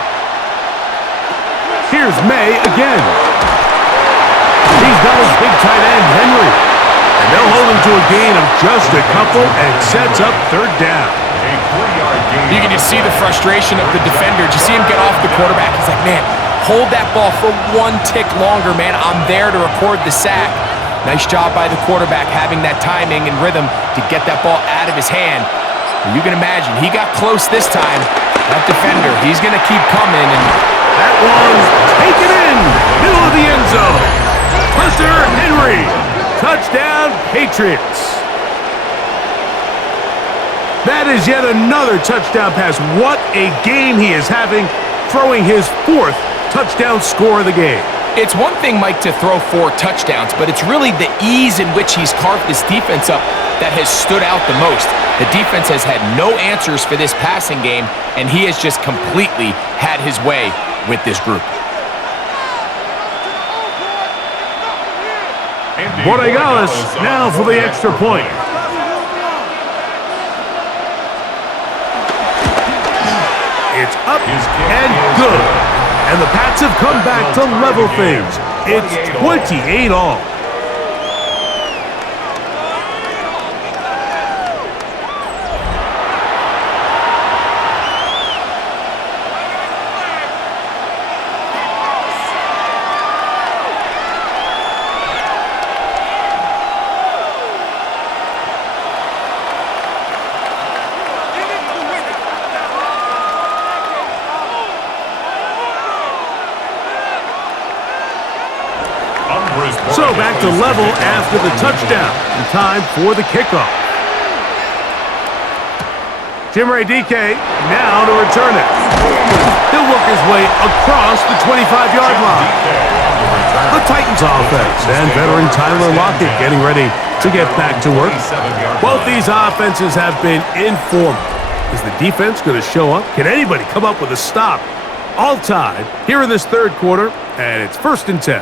Here's May again. He's got his big tight end, Henry. And they'll hold him to a gain of just a couple and sets up third down. A 3-yard gain. You can just see the frustration of the defender. Did you see him get off the quarterback? He's like, man, hold that ball for 1 tick longer, man. I'm there to record the sack. Nice job by the quarterback having that timing and rhythm to get that ball out of his hand. And you can imagine, he got close this time. That defender, he's going to keep coming. And that one's taken in, middle of the end zone. Hunter Henry, touchdown Patriots. That is yet another touchdown pass. What a game he is having, throwing his 4th touchdown score of the game. it's one thing, Mike, to throw 4 touchdowns, but it's really the ease in which he's carved this defense up that has stood out the most. The defense has had no answers for this passing game, and he has just completely had his way with this group. Borregales now for the extra point. It's up and good. And the Pats have come back to level things. It's 28 all. So back to level after the touchdown. And time for the kickoff. Jim Radike now to return it. He'll work his way across the 25-yard line. The Titans offense and veteran Tyler Lockett getting ready to get back to work. Both these offenses have been informal. Is the defense going to show up? Can anybody come up with a stop? All tied here in this third quarter, and it's 1st and 10.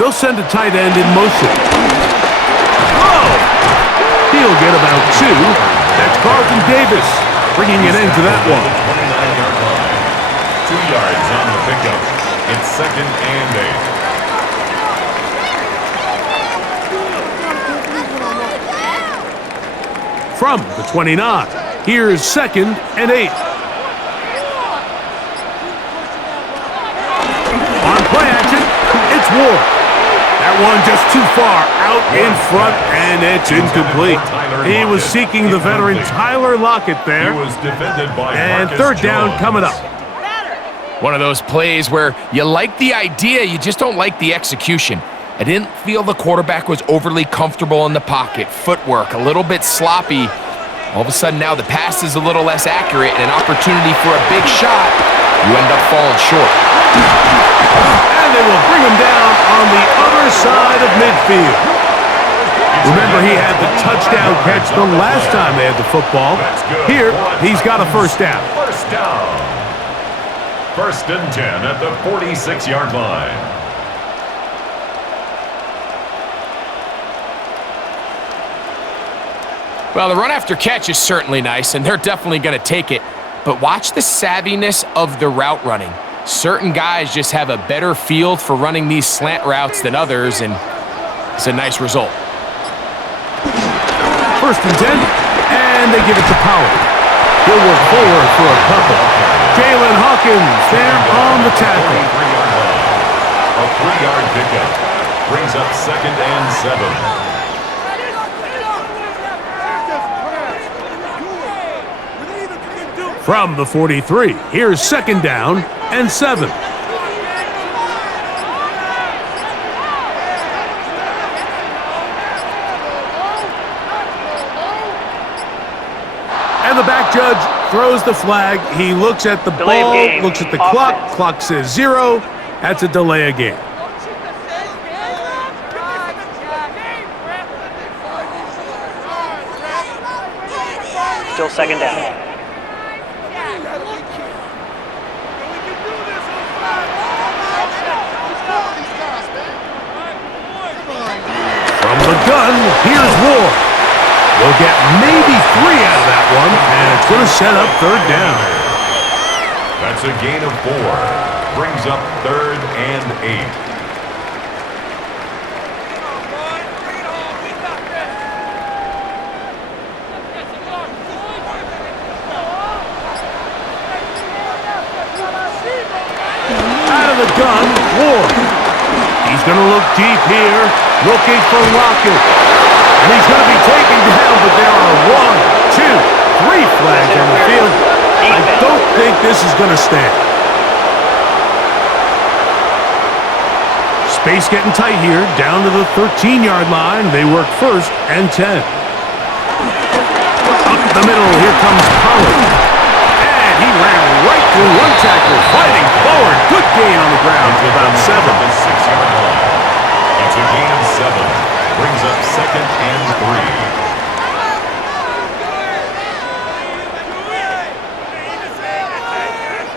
They'll send a tight end in motion. Oh! He'll get about 2. That's Carlton Davis bringing it into that one. 29-yard line. 2 yards on the pickup. It's 2nd and 8. from the 29. Here's 2nd and 8. On play action, it's Ward. That one just too far out in front, and it's incomplete. He was seeking the veteran Tyler Lockett there. He was defended by And Marcus 3rd down Jones. coming up. One of those plays where you like the idea, you just don't like the execution. I didn't feel the quarterback was overly comfortable in the pocket. Footwork, a little bit sloppy. All of a sudden now the pass is a little less accurate and an opportunity for a big shot. You end up falling short. And they will bring him down on the other side of midfield. Remember, he had the touchdown catch the last time they had the football. Here, he's got a 1st down. First down. 1st and 10 at the 46-yard line. Well, the run after catch is certainly nice, and they're definitely going to take it. But watch the savviness of the route running. Certain guys just have a better feel for running these slant routes than others, and it's a nice result. 1st and 10, and they give it to Powell. He'll work forward for a couple. Jalen Hawkins there on the tackle. A 3-yard pickup brings up 2nd and 7. From the 43, here's 2nd down and 7. And the back judge throws the flag. He looks at the ball, looks at the clock. Clock says 0. That's a delay of game. Still 2nd down. From the gun, here's Ward. We'll get maybe 3 out of that one, and it's going to set up 3rd down. That's a gain of 4. Brings up 3rd and 8. Out of the gun, Ward. He's going to look deep here, looking for Lockett. And he's going to be taken down, but there are 1, 2, 3 flags on the field. I don't think this is going to stand. Space getting tight here, down to the 13-yard line. They work 1st and 10. Up the middle, here comes Pollard. And he ran right through one tackle, fighting forward. Good gain on the ground to about 7. The 6-yard line. That's a gain of 7. Brings up 2nd and 3.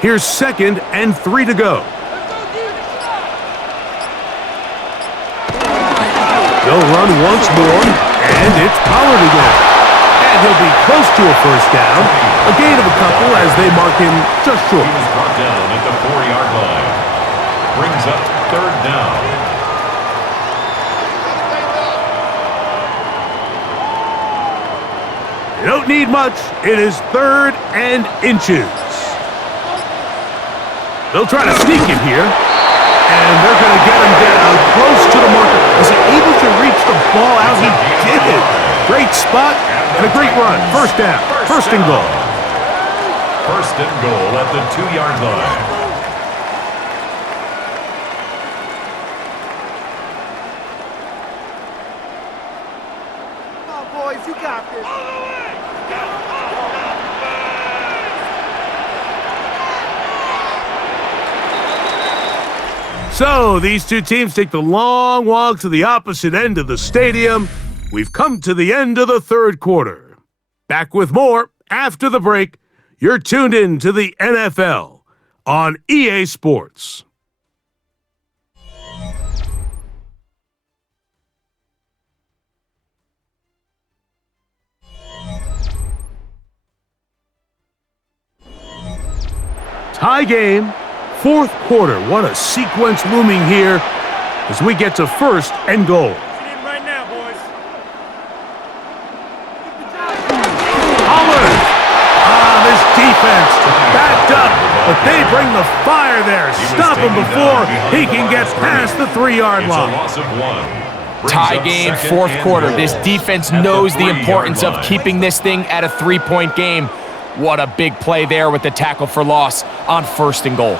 Here's 2nd and 3 to go. They'll run once more, and it's Pollard again. And he'll be close to a 1st down. A gain of a couple as they mark him just short. He was brought down at the 4-yard line. Brings up 3rd down. They don't need much. It is 3rd and inches. They'll try to sneak it here. And they're going to get him down close to the marker. Was he able to reach the ball out? He did. Great spot and a great run. 1st down. 1st and goal. 1st and goal at the 2-yard line. Come on, boys, you got this. So these two teams take the long walk to the opposite end of the stadium. We've come to the end of the 3rd quarter. Back with more after the break. You're tuned in to the NFL on EA Sports. Tie game, 4th quarter. What a sequence looming here as we get to 1st and goal. bring the fire there. Stop him before he can get past the 3-yard It's a line. loss of 1. Brings Tie up game, second fourth and quarter. goal This defense at the knows the 3-yard importance of line. keeping this thing at a 3-point game. What a big play there with the tackle for loss on 1st and goal.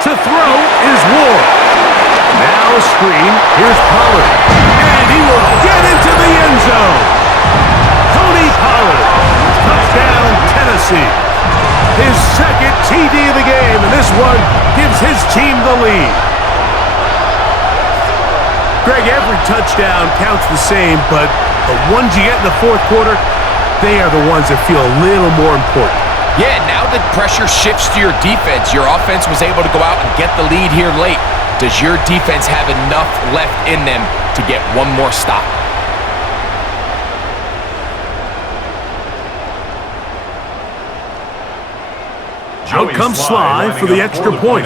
To throw is Ward. Now a screen. Here's Pollard. And he will get into the end zone. Tony Pollard. Touchdown, Tennessee. His second TD of the game, and this one gives his team the lead. Greg, every touchdown counts the same, but the ones you get in the fourth quarter, they are the ones that feel a little more important. Yeah, now the pressure shifts to your defense. Your offense was able to go out and get the lead here late. Does your defense have enough left in them to get one more stop? Out comes Sly for the extra point.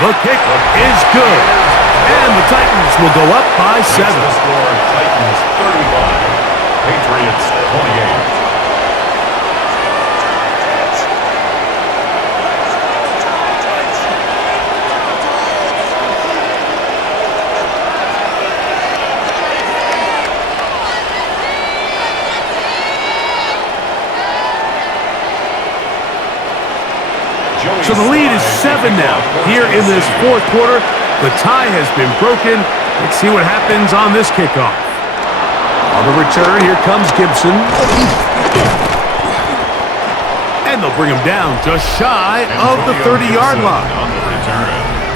The kick is good. And the Titans will go up by 7. Score, Titans 35, Patriots 28. So the lead is 7 now. Here in this fourth quarter, the tie has been broken. Let's see what happens on this kickoff. On the return, here comes Gibson. And they'll bring him down just shy of the 30-yard line.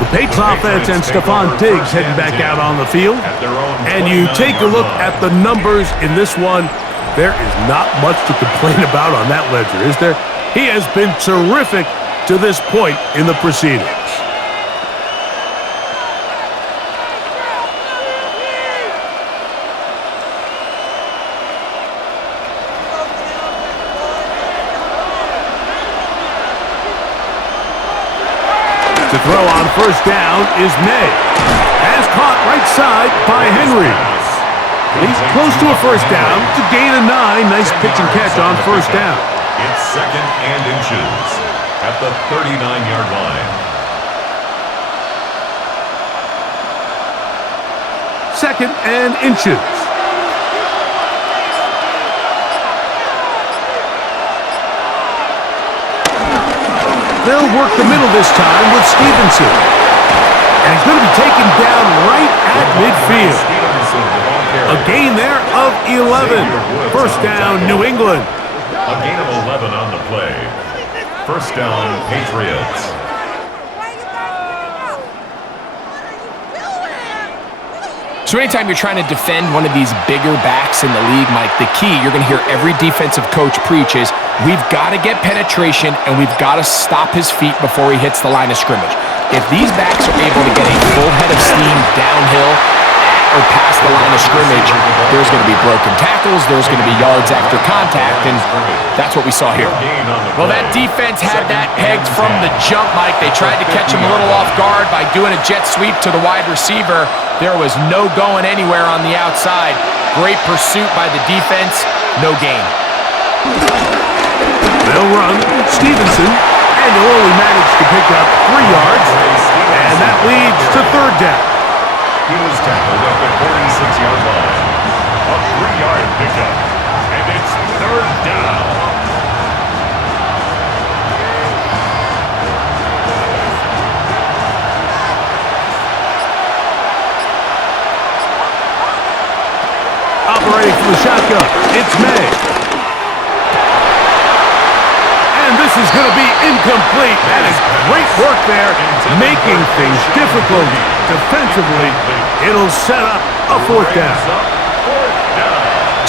The Patriots offense and Stephon Diggs heading back out on the field. And you take a look at the numbers in this one. There is not much to complain about on that ledger, is there? He has been terrific to this point in the proceedings. To throw on first down is May. Has caught right side by Henry. He's close to a first down to gain a 9. Nice pitch and catch on first down. It's 2nd and inches at the 39-yard line. 2nd and inches. They'll work the middle this time with Stevenson. And he's going to be taken down right at midfield. A gain there of 11. First down, New England. A gain of 11 on the play. First down, Patriots. So anytime you're trying to defend one of these bigger backs in the league, Mike, the key you're going to hear every defensive coach preach is we've got to get penetration and we've got to stop his feet before he hits the line of scrimmage. If these backs are able to get a full head of steam downhill or past the line of scrimmage, there's going to be broken tackles, there's going to be yards after contact, and that's what we saw here. Well, that defense had that pegged from the jump, Mike. They tried to catch him a little off guard by doing a jet sweep to the wide receiver. There was no going anywhere on the outside. Great pursuit by the defense, no gain. They'll run Stevenson, and they'll only manage to pick up 3 yards, and that leads to third down. He was tackled at the 46-yard line. A 3-yard pickup, and it's third down. Operating from the shotgun, it's May. And this is going to be incomplete. That is great work there, making things difficult defensively. It'll set up a fourth down.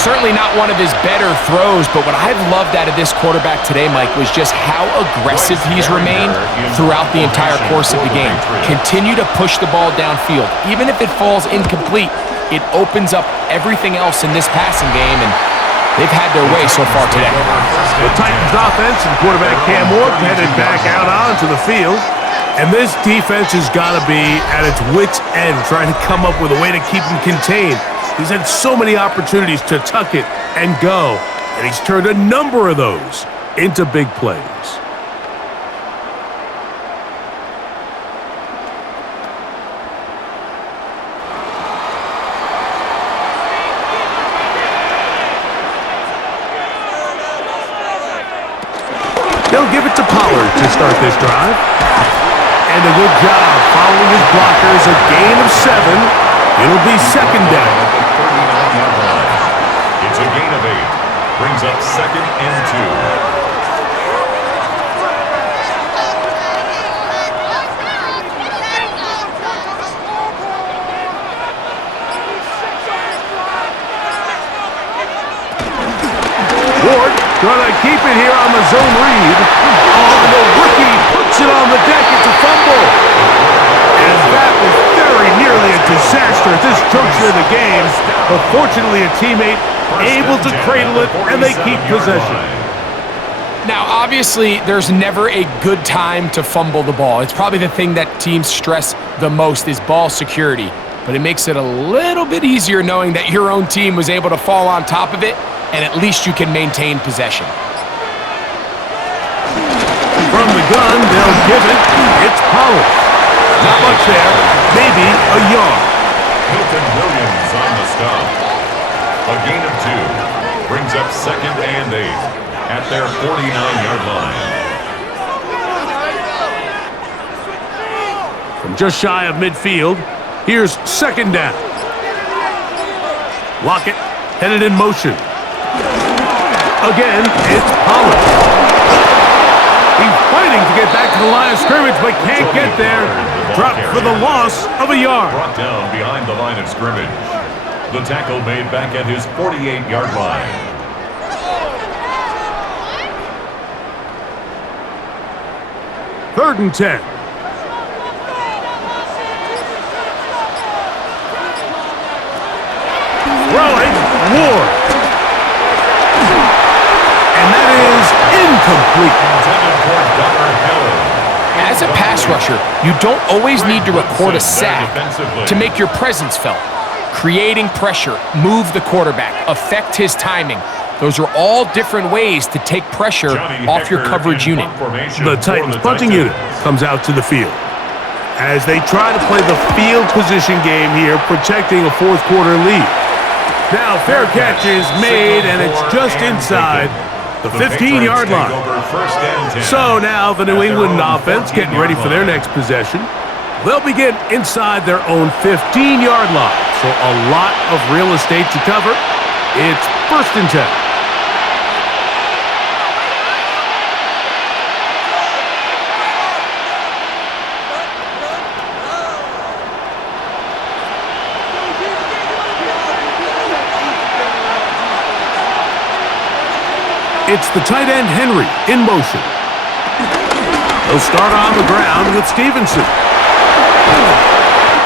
Certainly not one of his better throws, but what I've loved out of this quarterback today, Mike, was just how aggressive he's remained throughout the entire course of the game. Continue to push the ball downfield. Even if it falls incomplete, it opens up everything else in this passing game, and they've had their way so far today. The Titans offense and quarterback Cam Ward headed back out onto the field. And this defense has got to be at its wits' end, trying to come up with a way to keep them contained. He's had so many opportunities to tuck it and go, and he's turned a number of those into big plays. They'll give it to Pollard to start this drive. And a good job following his blockers, a gain of 7. It'll be second down. It's a gain of 8. Brings up second and 2. Ward gonna keep it here on the zone read. Oh, the rookie puts it on the deck. It's a fumble. And that was very nearly a disaster at this juncture of the game. But fortunately, a teammate able to cradle it, and they keep possession. Now, obviously, there's never a good time to fumble the ball. It's probably the thing that teams stress the most is ball security. But it makes it a little bit easier knowing that your own team was able to fall on top of it, and at least you can maintain possession. From the gun, they'll give it. It's Pollard. Not much there. Maybe a yard. Milton Williams on the stop. A gain of 2. Brings up second and 8 at their 49-yard line. From just shy of midfield, here's second down. Lockett headed in motion. Again, it's Pollard. He's fighting to get back to the line of scrimmage, but can't get there. Dropped for the loss of a yard. Brought down behind the line of scrimmage. The tackle made back at his 48-yard line. Third and 10. Throwing, Ward. And that is incomplete. As a pass rusher, you don't always need to record a sack to make your presence felt. Creating pressure, move the quarterback, affect his timing. Those are all different ways to take pressure off your coverage unit. The Titans punting unit comes out to the field as they try to play the field position game here, protecting a fourth quarter lead. Now, fair catch is made, and it's just inside the 15-yard line. So now the New England offense getting ready for their next possession. They'll begin inside their own 15-yard line. So a lot of real estate to cover. It's first and 10. It's the tight end, Henry, in motion. He'll start on the ground with Stevenson.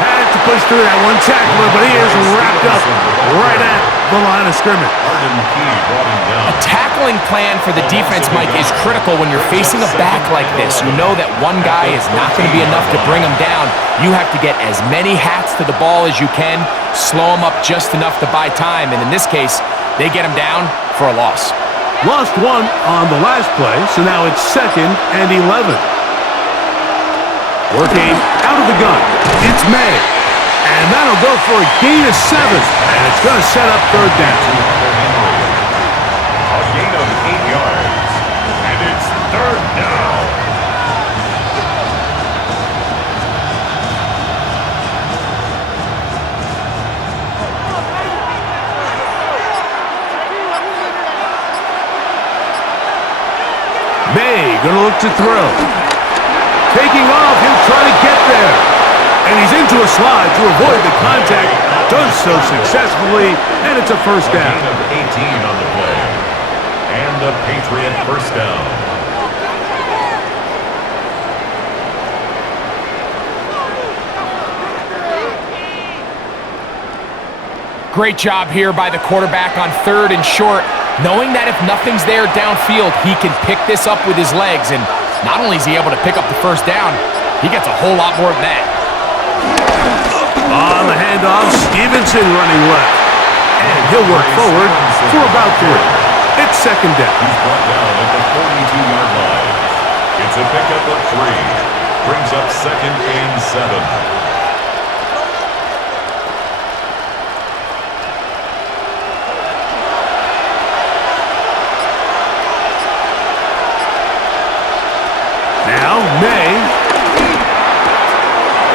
Had to push through that one tackler, but he is wrapped up right at the line of scrimmage. A tackling plan for the defense, Mike, is critical when you're facing a back like this. You know that one guy is not going to be enough to bring him down. You have to get as many hats to the ball as you can, slow him up just enough to buy time, and in this case, they get him down for a loss. Lost one on the last play, so now it's second and 11. Working out of the gun, it's May. And that'll go for a gain of 7, and it's going to set up third down. A gain of 8 yards, and it's third down. May gonna look to throw. Taking off, he'll try to get there. And he's into a slide to avoid the contact. Does so successfully, and it's a first down. A gain of 18 on the play. And the Patriot first down. Great job here by the quarterback on third and short, knowing that if nothing's there downfield, he can pick this up with his legs. And not only is he able to pick up the first down, he gets a whole lot more than that. On the handoff, Stevenson running left. And he'll work forward for about 3. It's second down. He's brought down at the 42-yard line. It's a pickup of 3. Brings up second and 7. Now, May.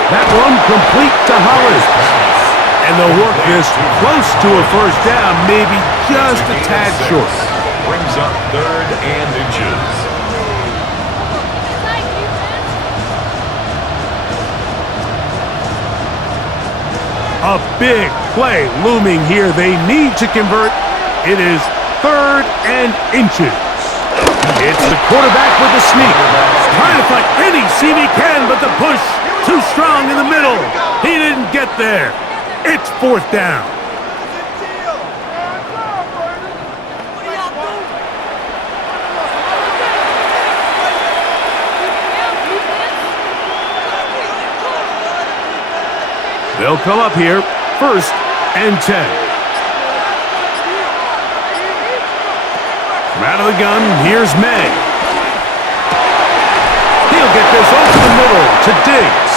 That one complete to Hollis. And they'll work this close to a first down, maybe just a tad short. Brings up third and inches. A big play looming here. They need to convert. It is third and inches. It's the quarterback with the sneak. Trying to find any seam he can, but the push too strong in the middle. He didn't get there. It's fourth down. They'll come up here, first and 10. From out of the gun, here's May. He'll get this over the middle to Diggs.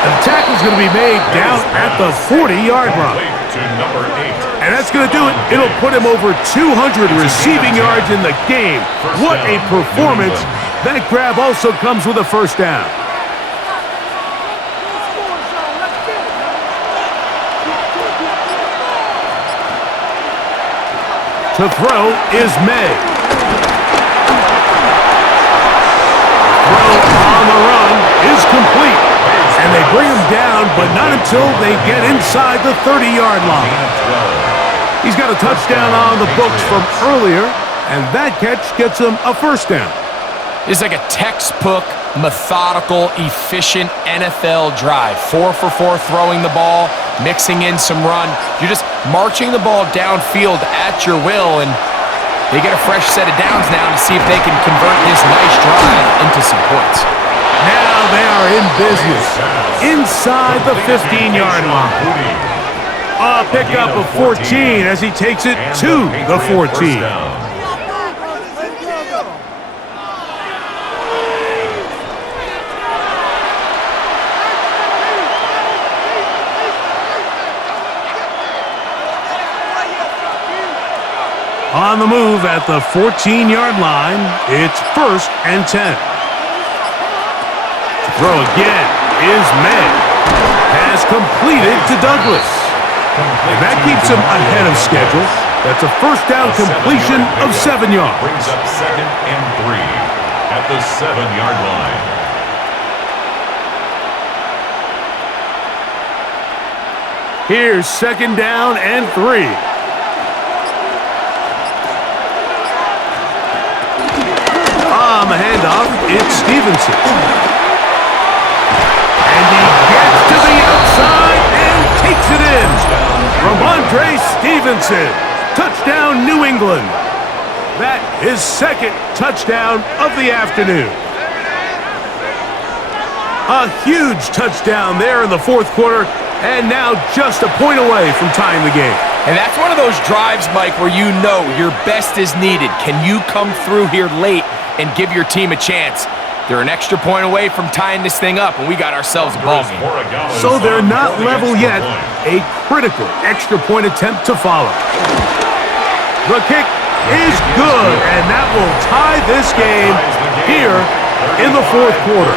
The tackle's going to be made down at the 40-yard line. To number 8. And that's going to do it. It'll put him over 200 receiving yards in the game. What a performance. That grab also comes with a first down. To throw is May. Throw on the run is complete. And they bring him down, but not until they get inside the 30-yard line. He's got a touchdown on the books from earlier, and that catch gets him a first down. It's like a textbook, methodical, efficient NFL drive. 4 for 4 throwing the ball, mixing in some run. You're just marching the ball downfield at your will, and they get a fresh set of downs now to see if they can convert this nice drive into some points. Now they are in business inside the 15-yard line. A pickup of 14 as he takes it to the 14. On the move at the 14-yard line, it's first and 10. To throw again is May. Has completed to Douglas. And that keeps him ahead of schedule. That's a first down completion of 7 yards. Brings up second and 3 at the 7-yard line. Here's second down and 3. On the handoff, it's Stevenson. And he gets to the outside and takes it in. Ramondre Stevenson. Touchdown, New England. That is second touchdown of the afternoon. A huge touchdown there in the fourth quarter, and now just a point away from tying the game. And that's one of those drives, Mike, where you know your best is needed. Can you come through here late and give your team a chance? They're an extra point away from tying this thing up, and we got ourselves a ball game. So they're not level yet. A critical extra point attempt to follow. The kick is good, and that will tie this game here in the fourth quarter.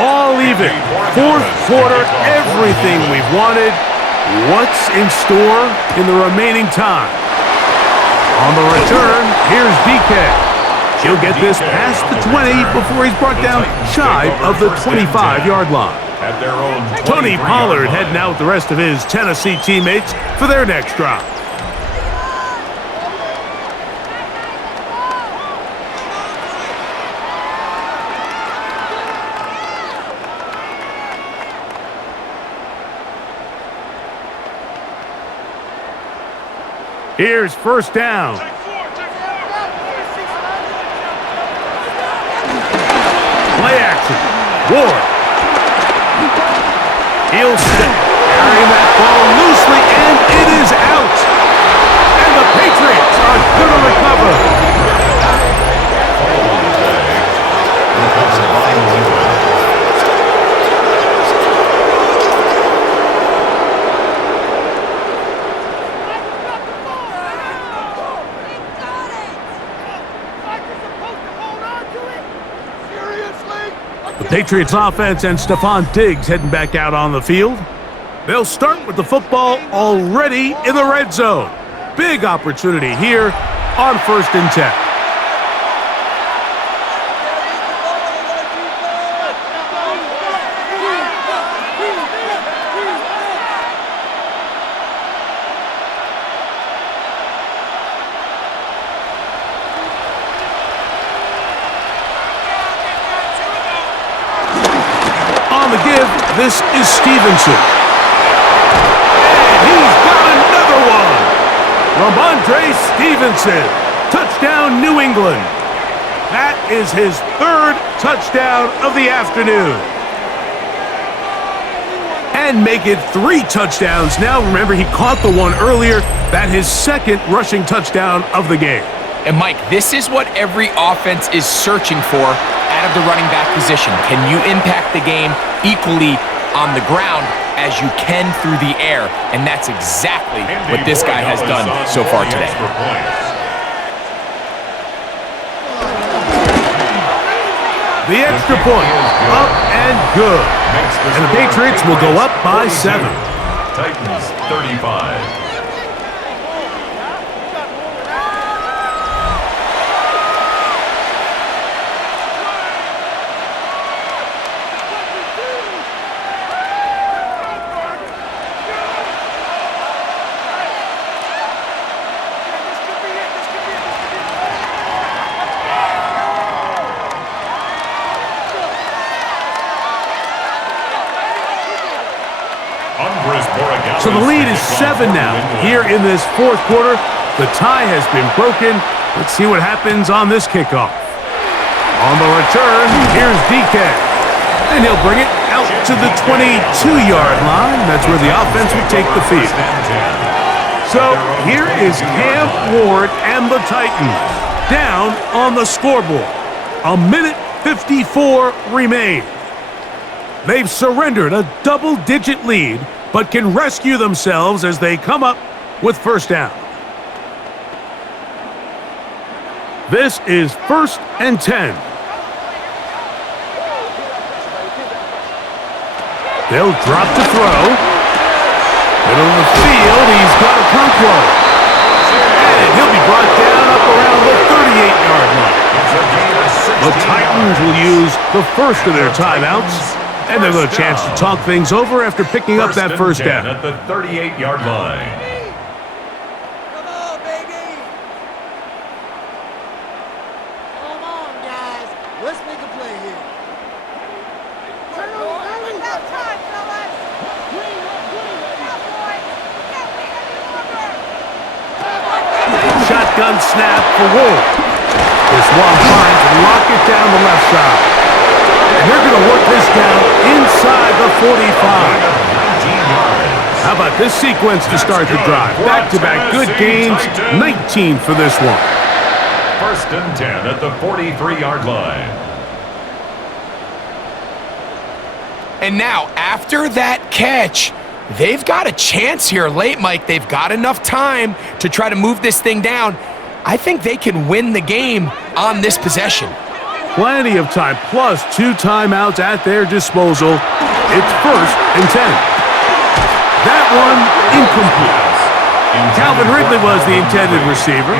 All even. Fourth quarter, everything we've wanted. What's in store in the remaining time? On the return, here's DK. He'll get this past the 20 before he's brought down shy of the 25-yard line. Tony Pollard heading out with the rest of his Tennessee teammates for their next drive. Here's first down. Play action. Ward. He'll step, carrying that ball loosely, and it is out. And the Patriots are going to recover. The Patriots offense and Stephon Diggs heading back out on the field. They'll start with the football already in the red zone. Big opportunity here on 1st and 10. On the give, this is Stevenson. And he's got another one. Ramondre Stevenson. Touchdown, New England. That is his 3rd touchdown of the afternoon. And make it 3 touchdowns now. Remember, he caught the one earlier. That his 2nd rushing touchdown of the game. And Mike, this is what every offense is searching for out of the running back position. Can you impact the game equally on the ground as you can through the air? And that's exactly what this guy has done so far today. The extra point, up and good. And the Patriots will go up by 7. Titans 35. So the lead is 7 now. Here in this 4th quarter, the tie has been broken. Let's see what happens on this kickoff. On the return, here's DK. And he'll bring it out to the 22-yard line. That's where the offense will take the field. So here is Cam Ward and the Titans down on the scoreboard. 1:54 remain. They've surrendered a double-digit lead, but can rescue themselves as they come up with first down. This is 1st and 10. They'll drop to throw. Middle of the field, he's got a Conquo. And he'll be brought down up around the 38-yard line. The Titans will use the first of their timeouts. And they'll have a chance to talk things over after picking up that first down. At the 38-yard line. Come on, baby. Come on, guys. Let's make a play here. About time, fellas. Now, boys. Shotgun snap for Wolf. This one finds and lock it down the left side. And they're going to work this down inside the 45. How about this sequence to start the drive? Back-to-back good gains, 19 for this one. 1st and 10 at the 43-yard line. And now, after that catch, they've got a chance here late, Mike. They've got enough time to try to move this thing down. I think they can win the game on this possession. Plenty of time, plus 2 timeouts at their disposal. It's 1st and 10. That one, incomplete. Calvin Ridley was the intended receiver.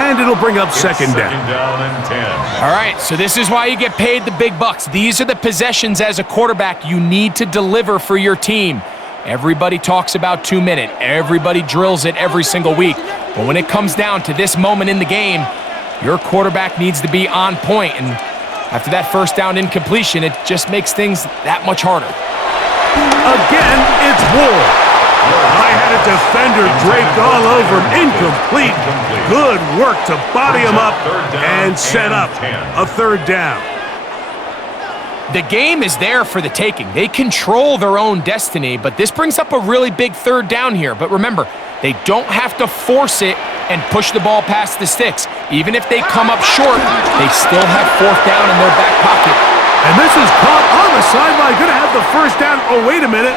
And it'll bring up second down. And 10. All right, so this is why you get paid the big bucks. These are the possessions as a quarterback you need to deliver for your team. Everybody talks about 2-minute. Everybody drills it every single week. But when it comes down to this moment in the game, your quarterback needs to be on point, and after that first down incompletion, it just makes things that much harder. Again, it's Ward. I had a defender draped all over him. Incomplete. Good work to body him up and set up a third down. The game is there for the taking. They control their own destiny, but this brings up a really big third down here. But remember, they don't have to force it and push the ball past the sticks. Even if they come up short, they still have fourth down in their back pocket. And this is caught on the sideline. Going to have the first down. Oh, wait a minute.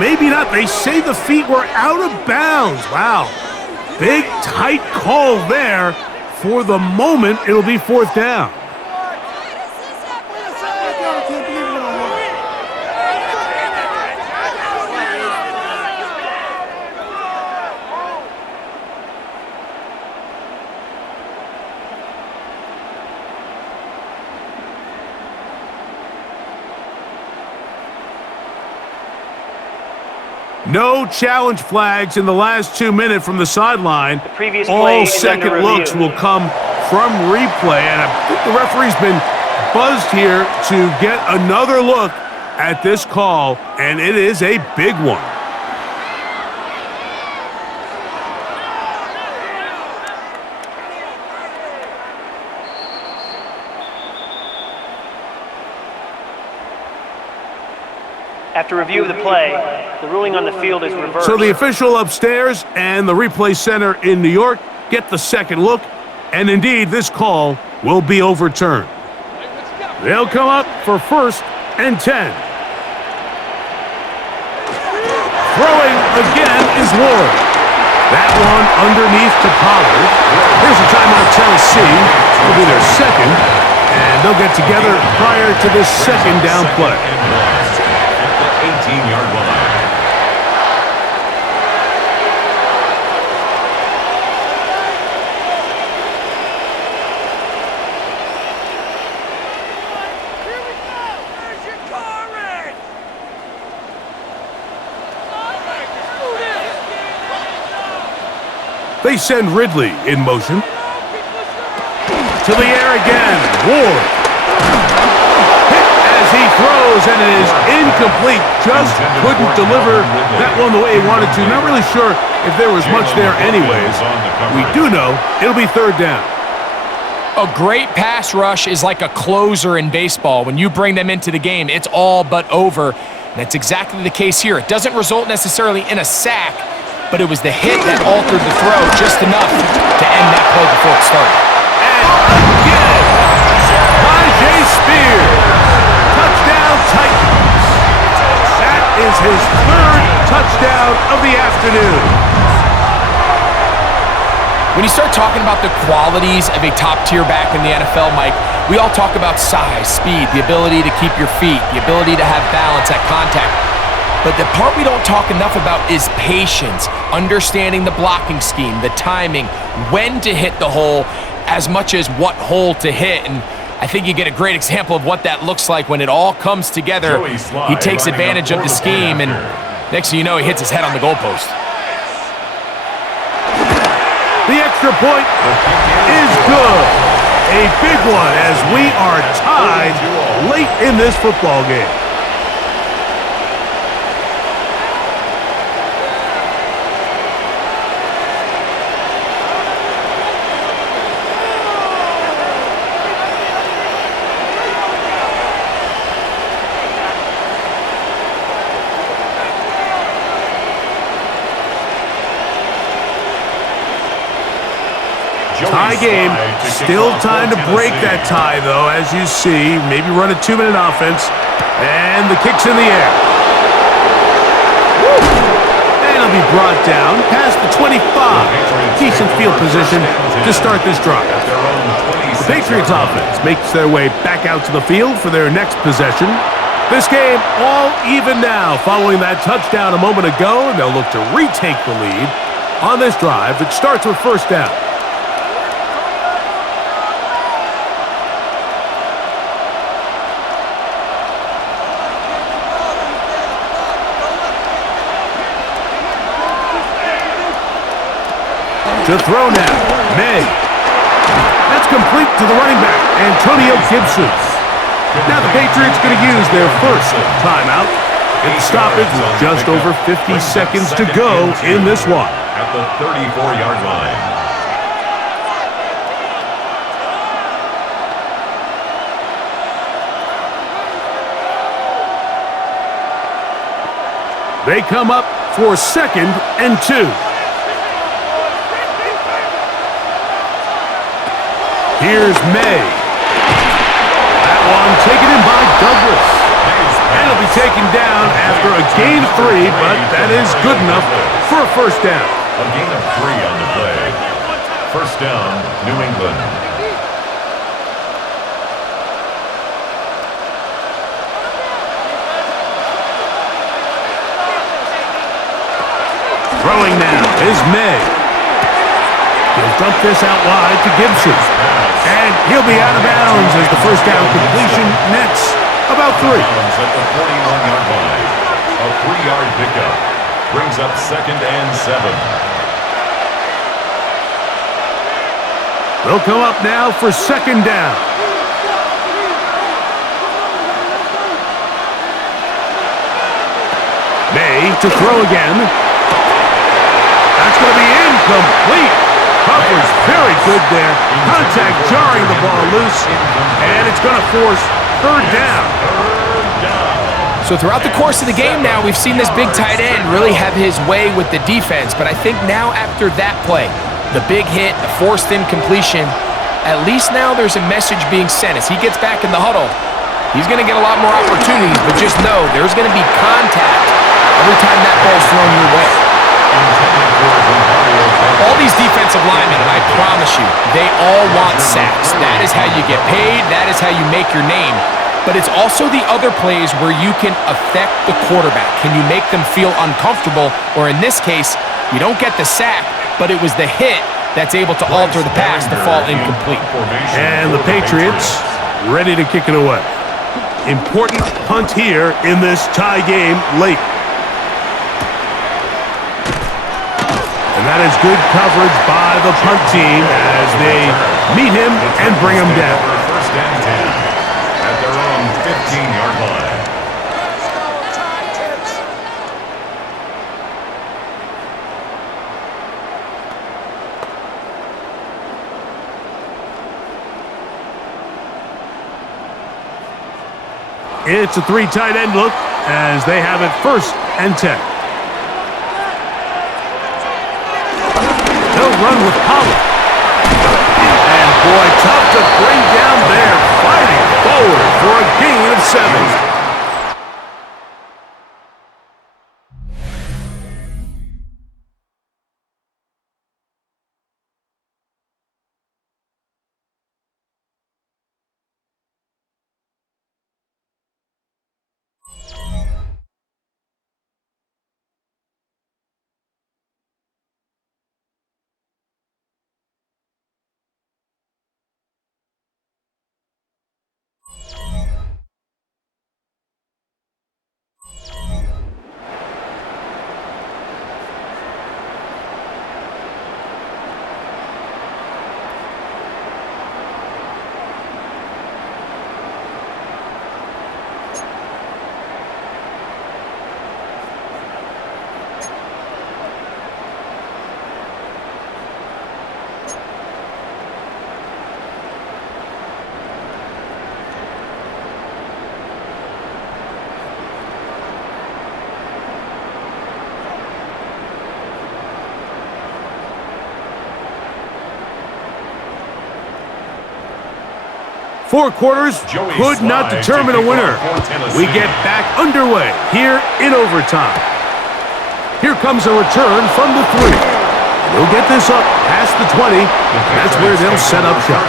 Maybe not. They say the feet were out of bounds. Wow. Big, tight call there. For the moment, it'll be fourth down. No challenge flags in the last 2 minutes from the sideline. The previous play All is second under looks review. will come from replay, and I think the referee's been buzzed here to get another look at this call, and it is a big one. After review of the play, the ruling on the field is reversed. So the official upstairs and the replay center in New York get the second look, and indeed this call will be overturned. They'll come up for 1st and 10. Throwing again is Ward. That one underneath to Pollard. Here's a timeout, Tennessee. It'll be their second, and they'll get together prior to this second down play. 18-yard line. They send Ridley in motion. To the air again. Ward. Hit as he throws, and it is incomplete. Just couldn't deliver that one the way he wanted to. Not really sure if there was much there anyways. We do know it'll be third down. A great pass rush is like a closer in baseball. When you bring them into the game, it's all but over. And that's exactly the case here. It doesn't result necessarily in a sack, but it was the hit that altered the throw just enough to end that play before it started. And again, Najee Spears. Touchdown Titans. That is his third touchdown of the afternoon. When you start talking about the qualities of a top-tier back in the NFL, Mike, we all talk about size, speed, the ability to keep your feet, the ability to have balance at contact. But the part we don't talk enough about is patience, understanding the blocking scheme, the timing, when to hit the hole, as much as what hole to hit. And I think you get a great example of what that looks like when it all comes together. He takes advantage of the scheme, and next thing you know, he hits his head on the goalpost. The extra point is good. A big one as we are tied late in this football game. Tie game. Still time to break that tie, though, as you see. Maybe run a 2-minute offense. And the kick's in the air. Woo! And it'll be brought down past the 25. Decent field position to start this drive. The Patriots offense makes their way back out to the field for their next possession. This game all even now following that touchdown a moment ago, and they'll look to retake the lead on this drive that starts with first down. To throw now, May. That's complete to the running back, Antonio Gibson. Now the Patriots going to use their first timeout. And the stoppage with just over 50 seconds to go in this one. At the 34-yard line. They come up for 2nd and 2. Here's May. That one taken in by Douglas. And it'll be taken down after a gain of 3, but that is good enough for a first down. A gain of 3 on the play. First down, New England. Throwing now is May. He'll dump this out wide to Gibson. And he'll be out of bounds as the first down completion nets about 3. At the 41-yard line. A 3-yard pickup. Brings up 2nd and 7. They'll come up now for 2nd down. May to throw again. That's going to be incomplete. Coverage very good there. Contact jarring the ball loose. And it's going to force 3rd down. So throughout the course of the game now, we've seen this big tight end really have his way with the defense. But I think now after that play, the big hit, the forced incompletion, at least now there's a message being sent. As he gets back in the huddle, he's going to get a lot more opportunities. But just know there's going to be contact every time that ball's thrown your way. All these defensive linemen, and I promise you, they all want sacks. That is how you get paid. That is how you make your name. But it's also the other plays where you can affect the quarterback. Can you make them feel uncomfortable? Or in this case, you don't get the sack, but it was the hit that's able to alter the pass to fall incomplete. And the Patriots ready to kick it away. Important punt here in this tie game late. And that is good coverage by the punt team as they meet him and bring him down. First and 10 at their own 15-yard line. It's a 3 tight end look as they have it 1st and 10. They'll run with Pollard. And boy, tough to bring down there, fighting forward for a gain of 7. Four quarters could not determine a winner. We get back underway here in overtime. Here comes a return from the 3. They'll get this up past the 20, and that's where they'll set up shop.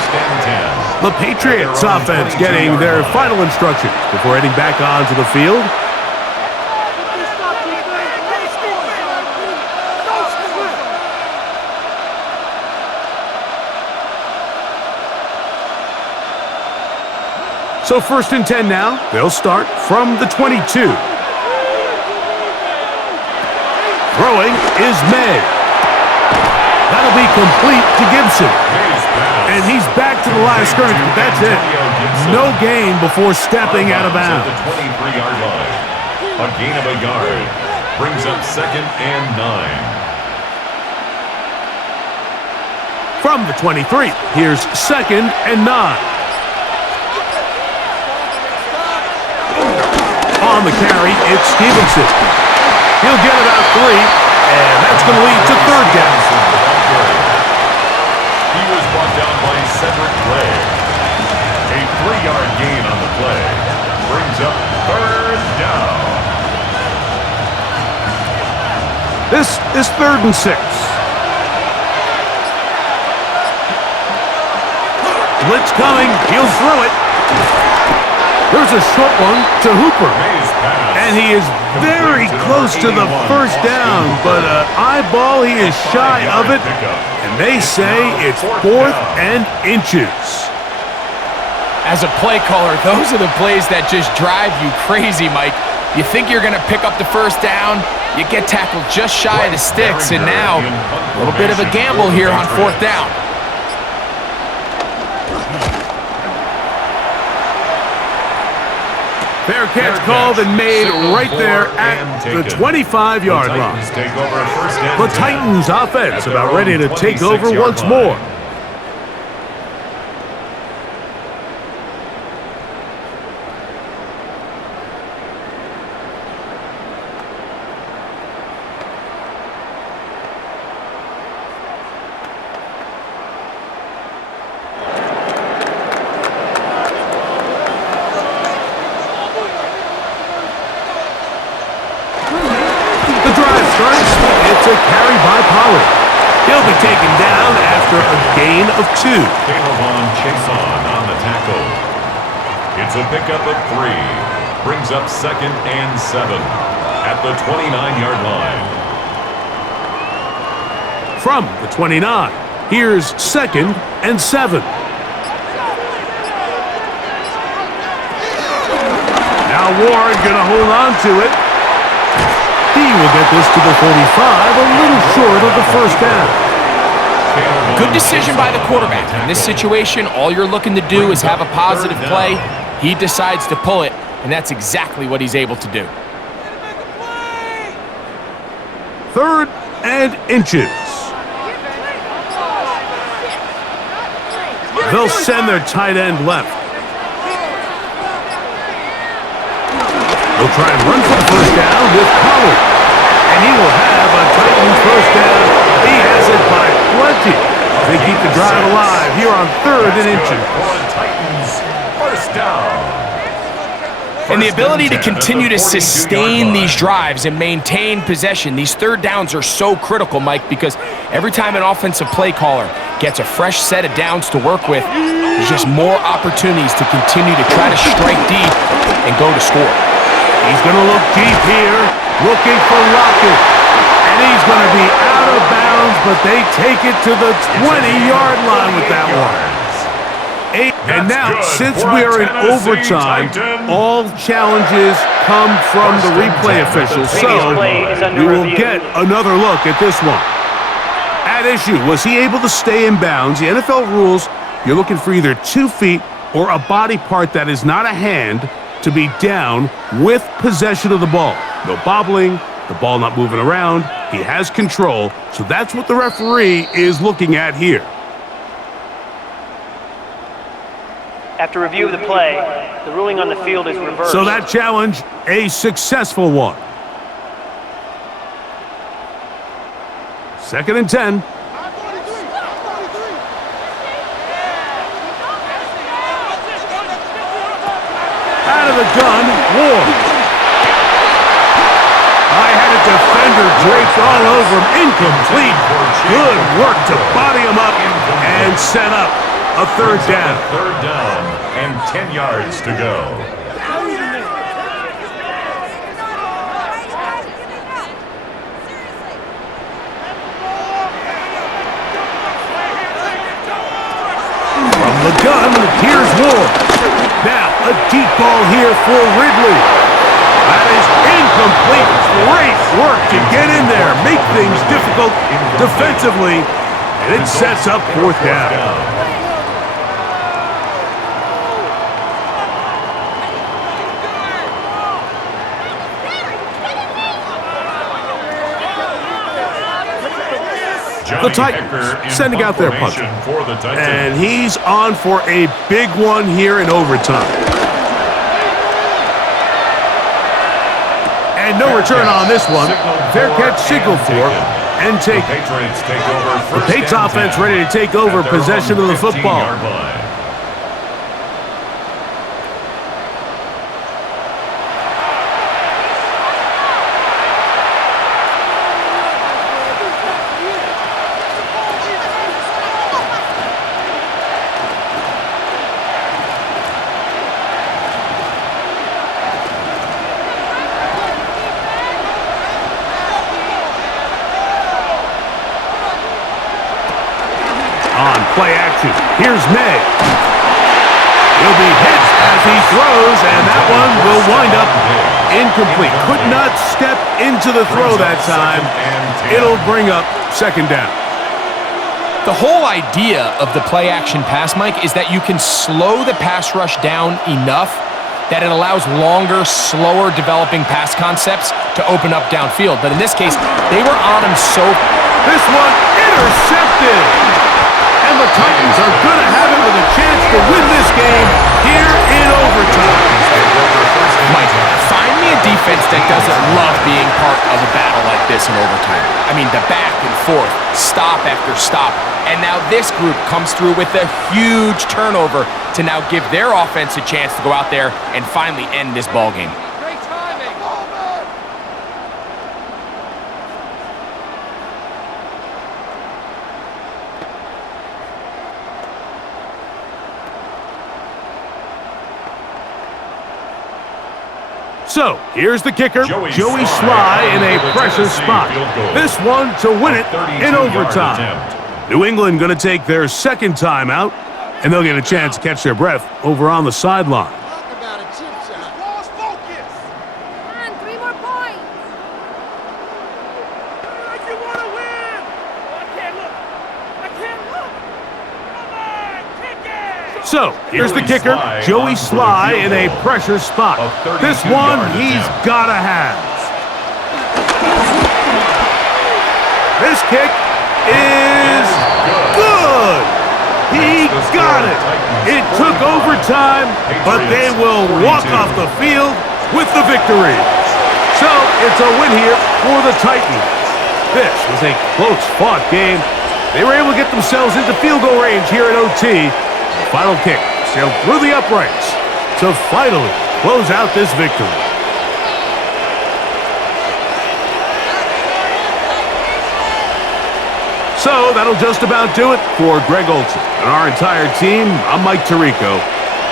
The Patriots offense getting their final instructions before heading back onto the field. So 1st and 10 now. They'll start from the 22. Throwing is May. That'll be complete to Gibson. And he's back to the line of scrimmage, but that's it. No gain before stepping out of bounds. A gain of a yard. Brings up 2nd and 9. From the 23, here's 2nd and 9. On the carry, it's Stevenson. He'll get about 3, and that's going to lead to 3rd down. He was brought down by Cedric Gray. A 3-yard gain on the play. Brings up 3rd down. This is 3rd and 6. Blitz coming. He'll throw it. There's a short one to Hooper. And he is very close to the 1st down, but eyeball, he is shy of it. And they say it's 4th and inches. As a play caller, those are the plays that just drive you crazy, Mike. You think you're going to pick up the 1st down, you get tackled just shy of the sticks, and now a little bit of a gamble here on 4th down. Fair catch called and made right there at the 25-yard line. The Titans offense about ready to take over once more. It's a carry by Pollard. He'll be taken down after a gain of 2. Caleb Chason on the tackle. It's a pickup of 3. Brings up 2nd and 7 at the 29-yard line. From the 29, here's 2nd and 7. Now Ward gonna hold on to it. He will get this to the 45, a little short of the 1st down. Good decision by the quarterback. In this situation, all you're looking to do is have a positive play. He decides to pull it, and that's exactly what he's able to do. 3rd and inches. They'll send their tight end left. They'll try and run for the 1st down with Pollard. And he will have a Titans 1st down. He has it by plenty. They keep the drive alive here on 3rd and inches. Titans 1st down. And the ability to continue to sustain these drives and maintain possession, these 3rd downs are so critical, Mike, because every time an offensive play caller gets a fresh set of downs to work with, there's just more opportunities to continue to try to strike deep and go to score. He's going to look deep here, looking for Lockett. And he's going to be out of bounds, but they take it to the 20-yard line with that one. And now, since we are in overtime, all challenges come from the replay officials. So we will get another look at this one. At issue, was he able to stay in bounds? The NFL rules, you're looking for either 2 feet or a body part that is not a hand to be down with possession of the ball. No bobbling, the ball not moving around. He has control, so that's what the referee is looking at here. After review of the play, the ruling on the field is reversed. So that challenge, a successful one. 2nd and 10. Out of the gun, Ward. I had a defender draped all over him. Incomplete. Good work to body him up and set up a 3rd down. 3rd down and 10 yards to go. From the gun, here's Ward. Now, a deep ball here for Ridley. That is incomplete. Great work to get in there, make things difficult defensively, and it sets up 4th down. The Titans sending out their punter. For the Titans. And he's on for a big one here in overtime. And no return on this one. Fair catch signaled for and taken. Patriots take over. The Patriots offense ready to take over possession of the football. On play action, here's May. He'll be hit as he throws, and that one will wind up incomplete. Could not step into the throw that time. It'll bring up second down. The whole idea of the play action pass, Mike, is that you can slow the pass rush down enough that it allows longer, slower developing pass concepts to open up downfield. But in this case, they were on him so... This one intercepted. And the Titans are going to have it with a chance to win this game here in overtime. Mike, find me a defense that doesn't love being part of a battle like this in overtime. I mean, the back and forth, stop after stop. And now this group comes through with a huge turnover to now give their offense a chance to go out there and finally end this ballgame. Great timing. So, here's the kicker, Joey Sly in a pressure spot. This one to win it in overtime. New England going to take their second timeout, and they'll get a chance to catch their breath over on the sideline. Talk about a chip shot. Lost focus. Come on, 3 more points. Like you want to win. Oh, I can't look. I can't look. Come on, kick it. So, here's the kicker, Joey Sly in a pressure spot. This one he's got to have. This kick is good. He got it. It took overtime, but they will walk off the field with the victory. So, it's a win here for the Titans. This was a close-fought game. They were able to get themselves into field goal range here at OT. The final kick sailed through the uprights to finally close out this victory. So that'll just about do it for Greg Olson and our entire team. I'm Mike Tirico.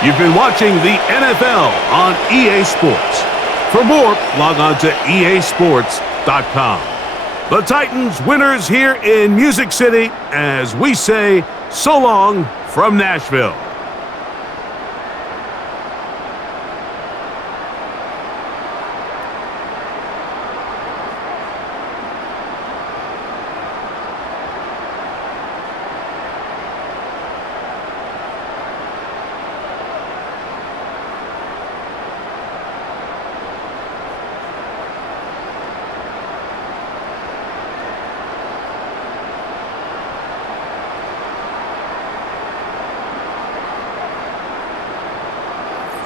You've been watching the NFL on EA Sports. For more, log on to easports.com. The Titans winners here in Music City as we say so long from Nashville.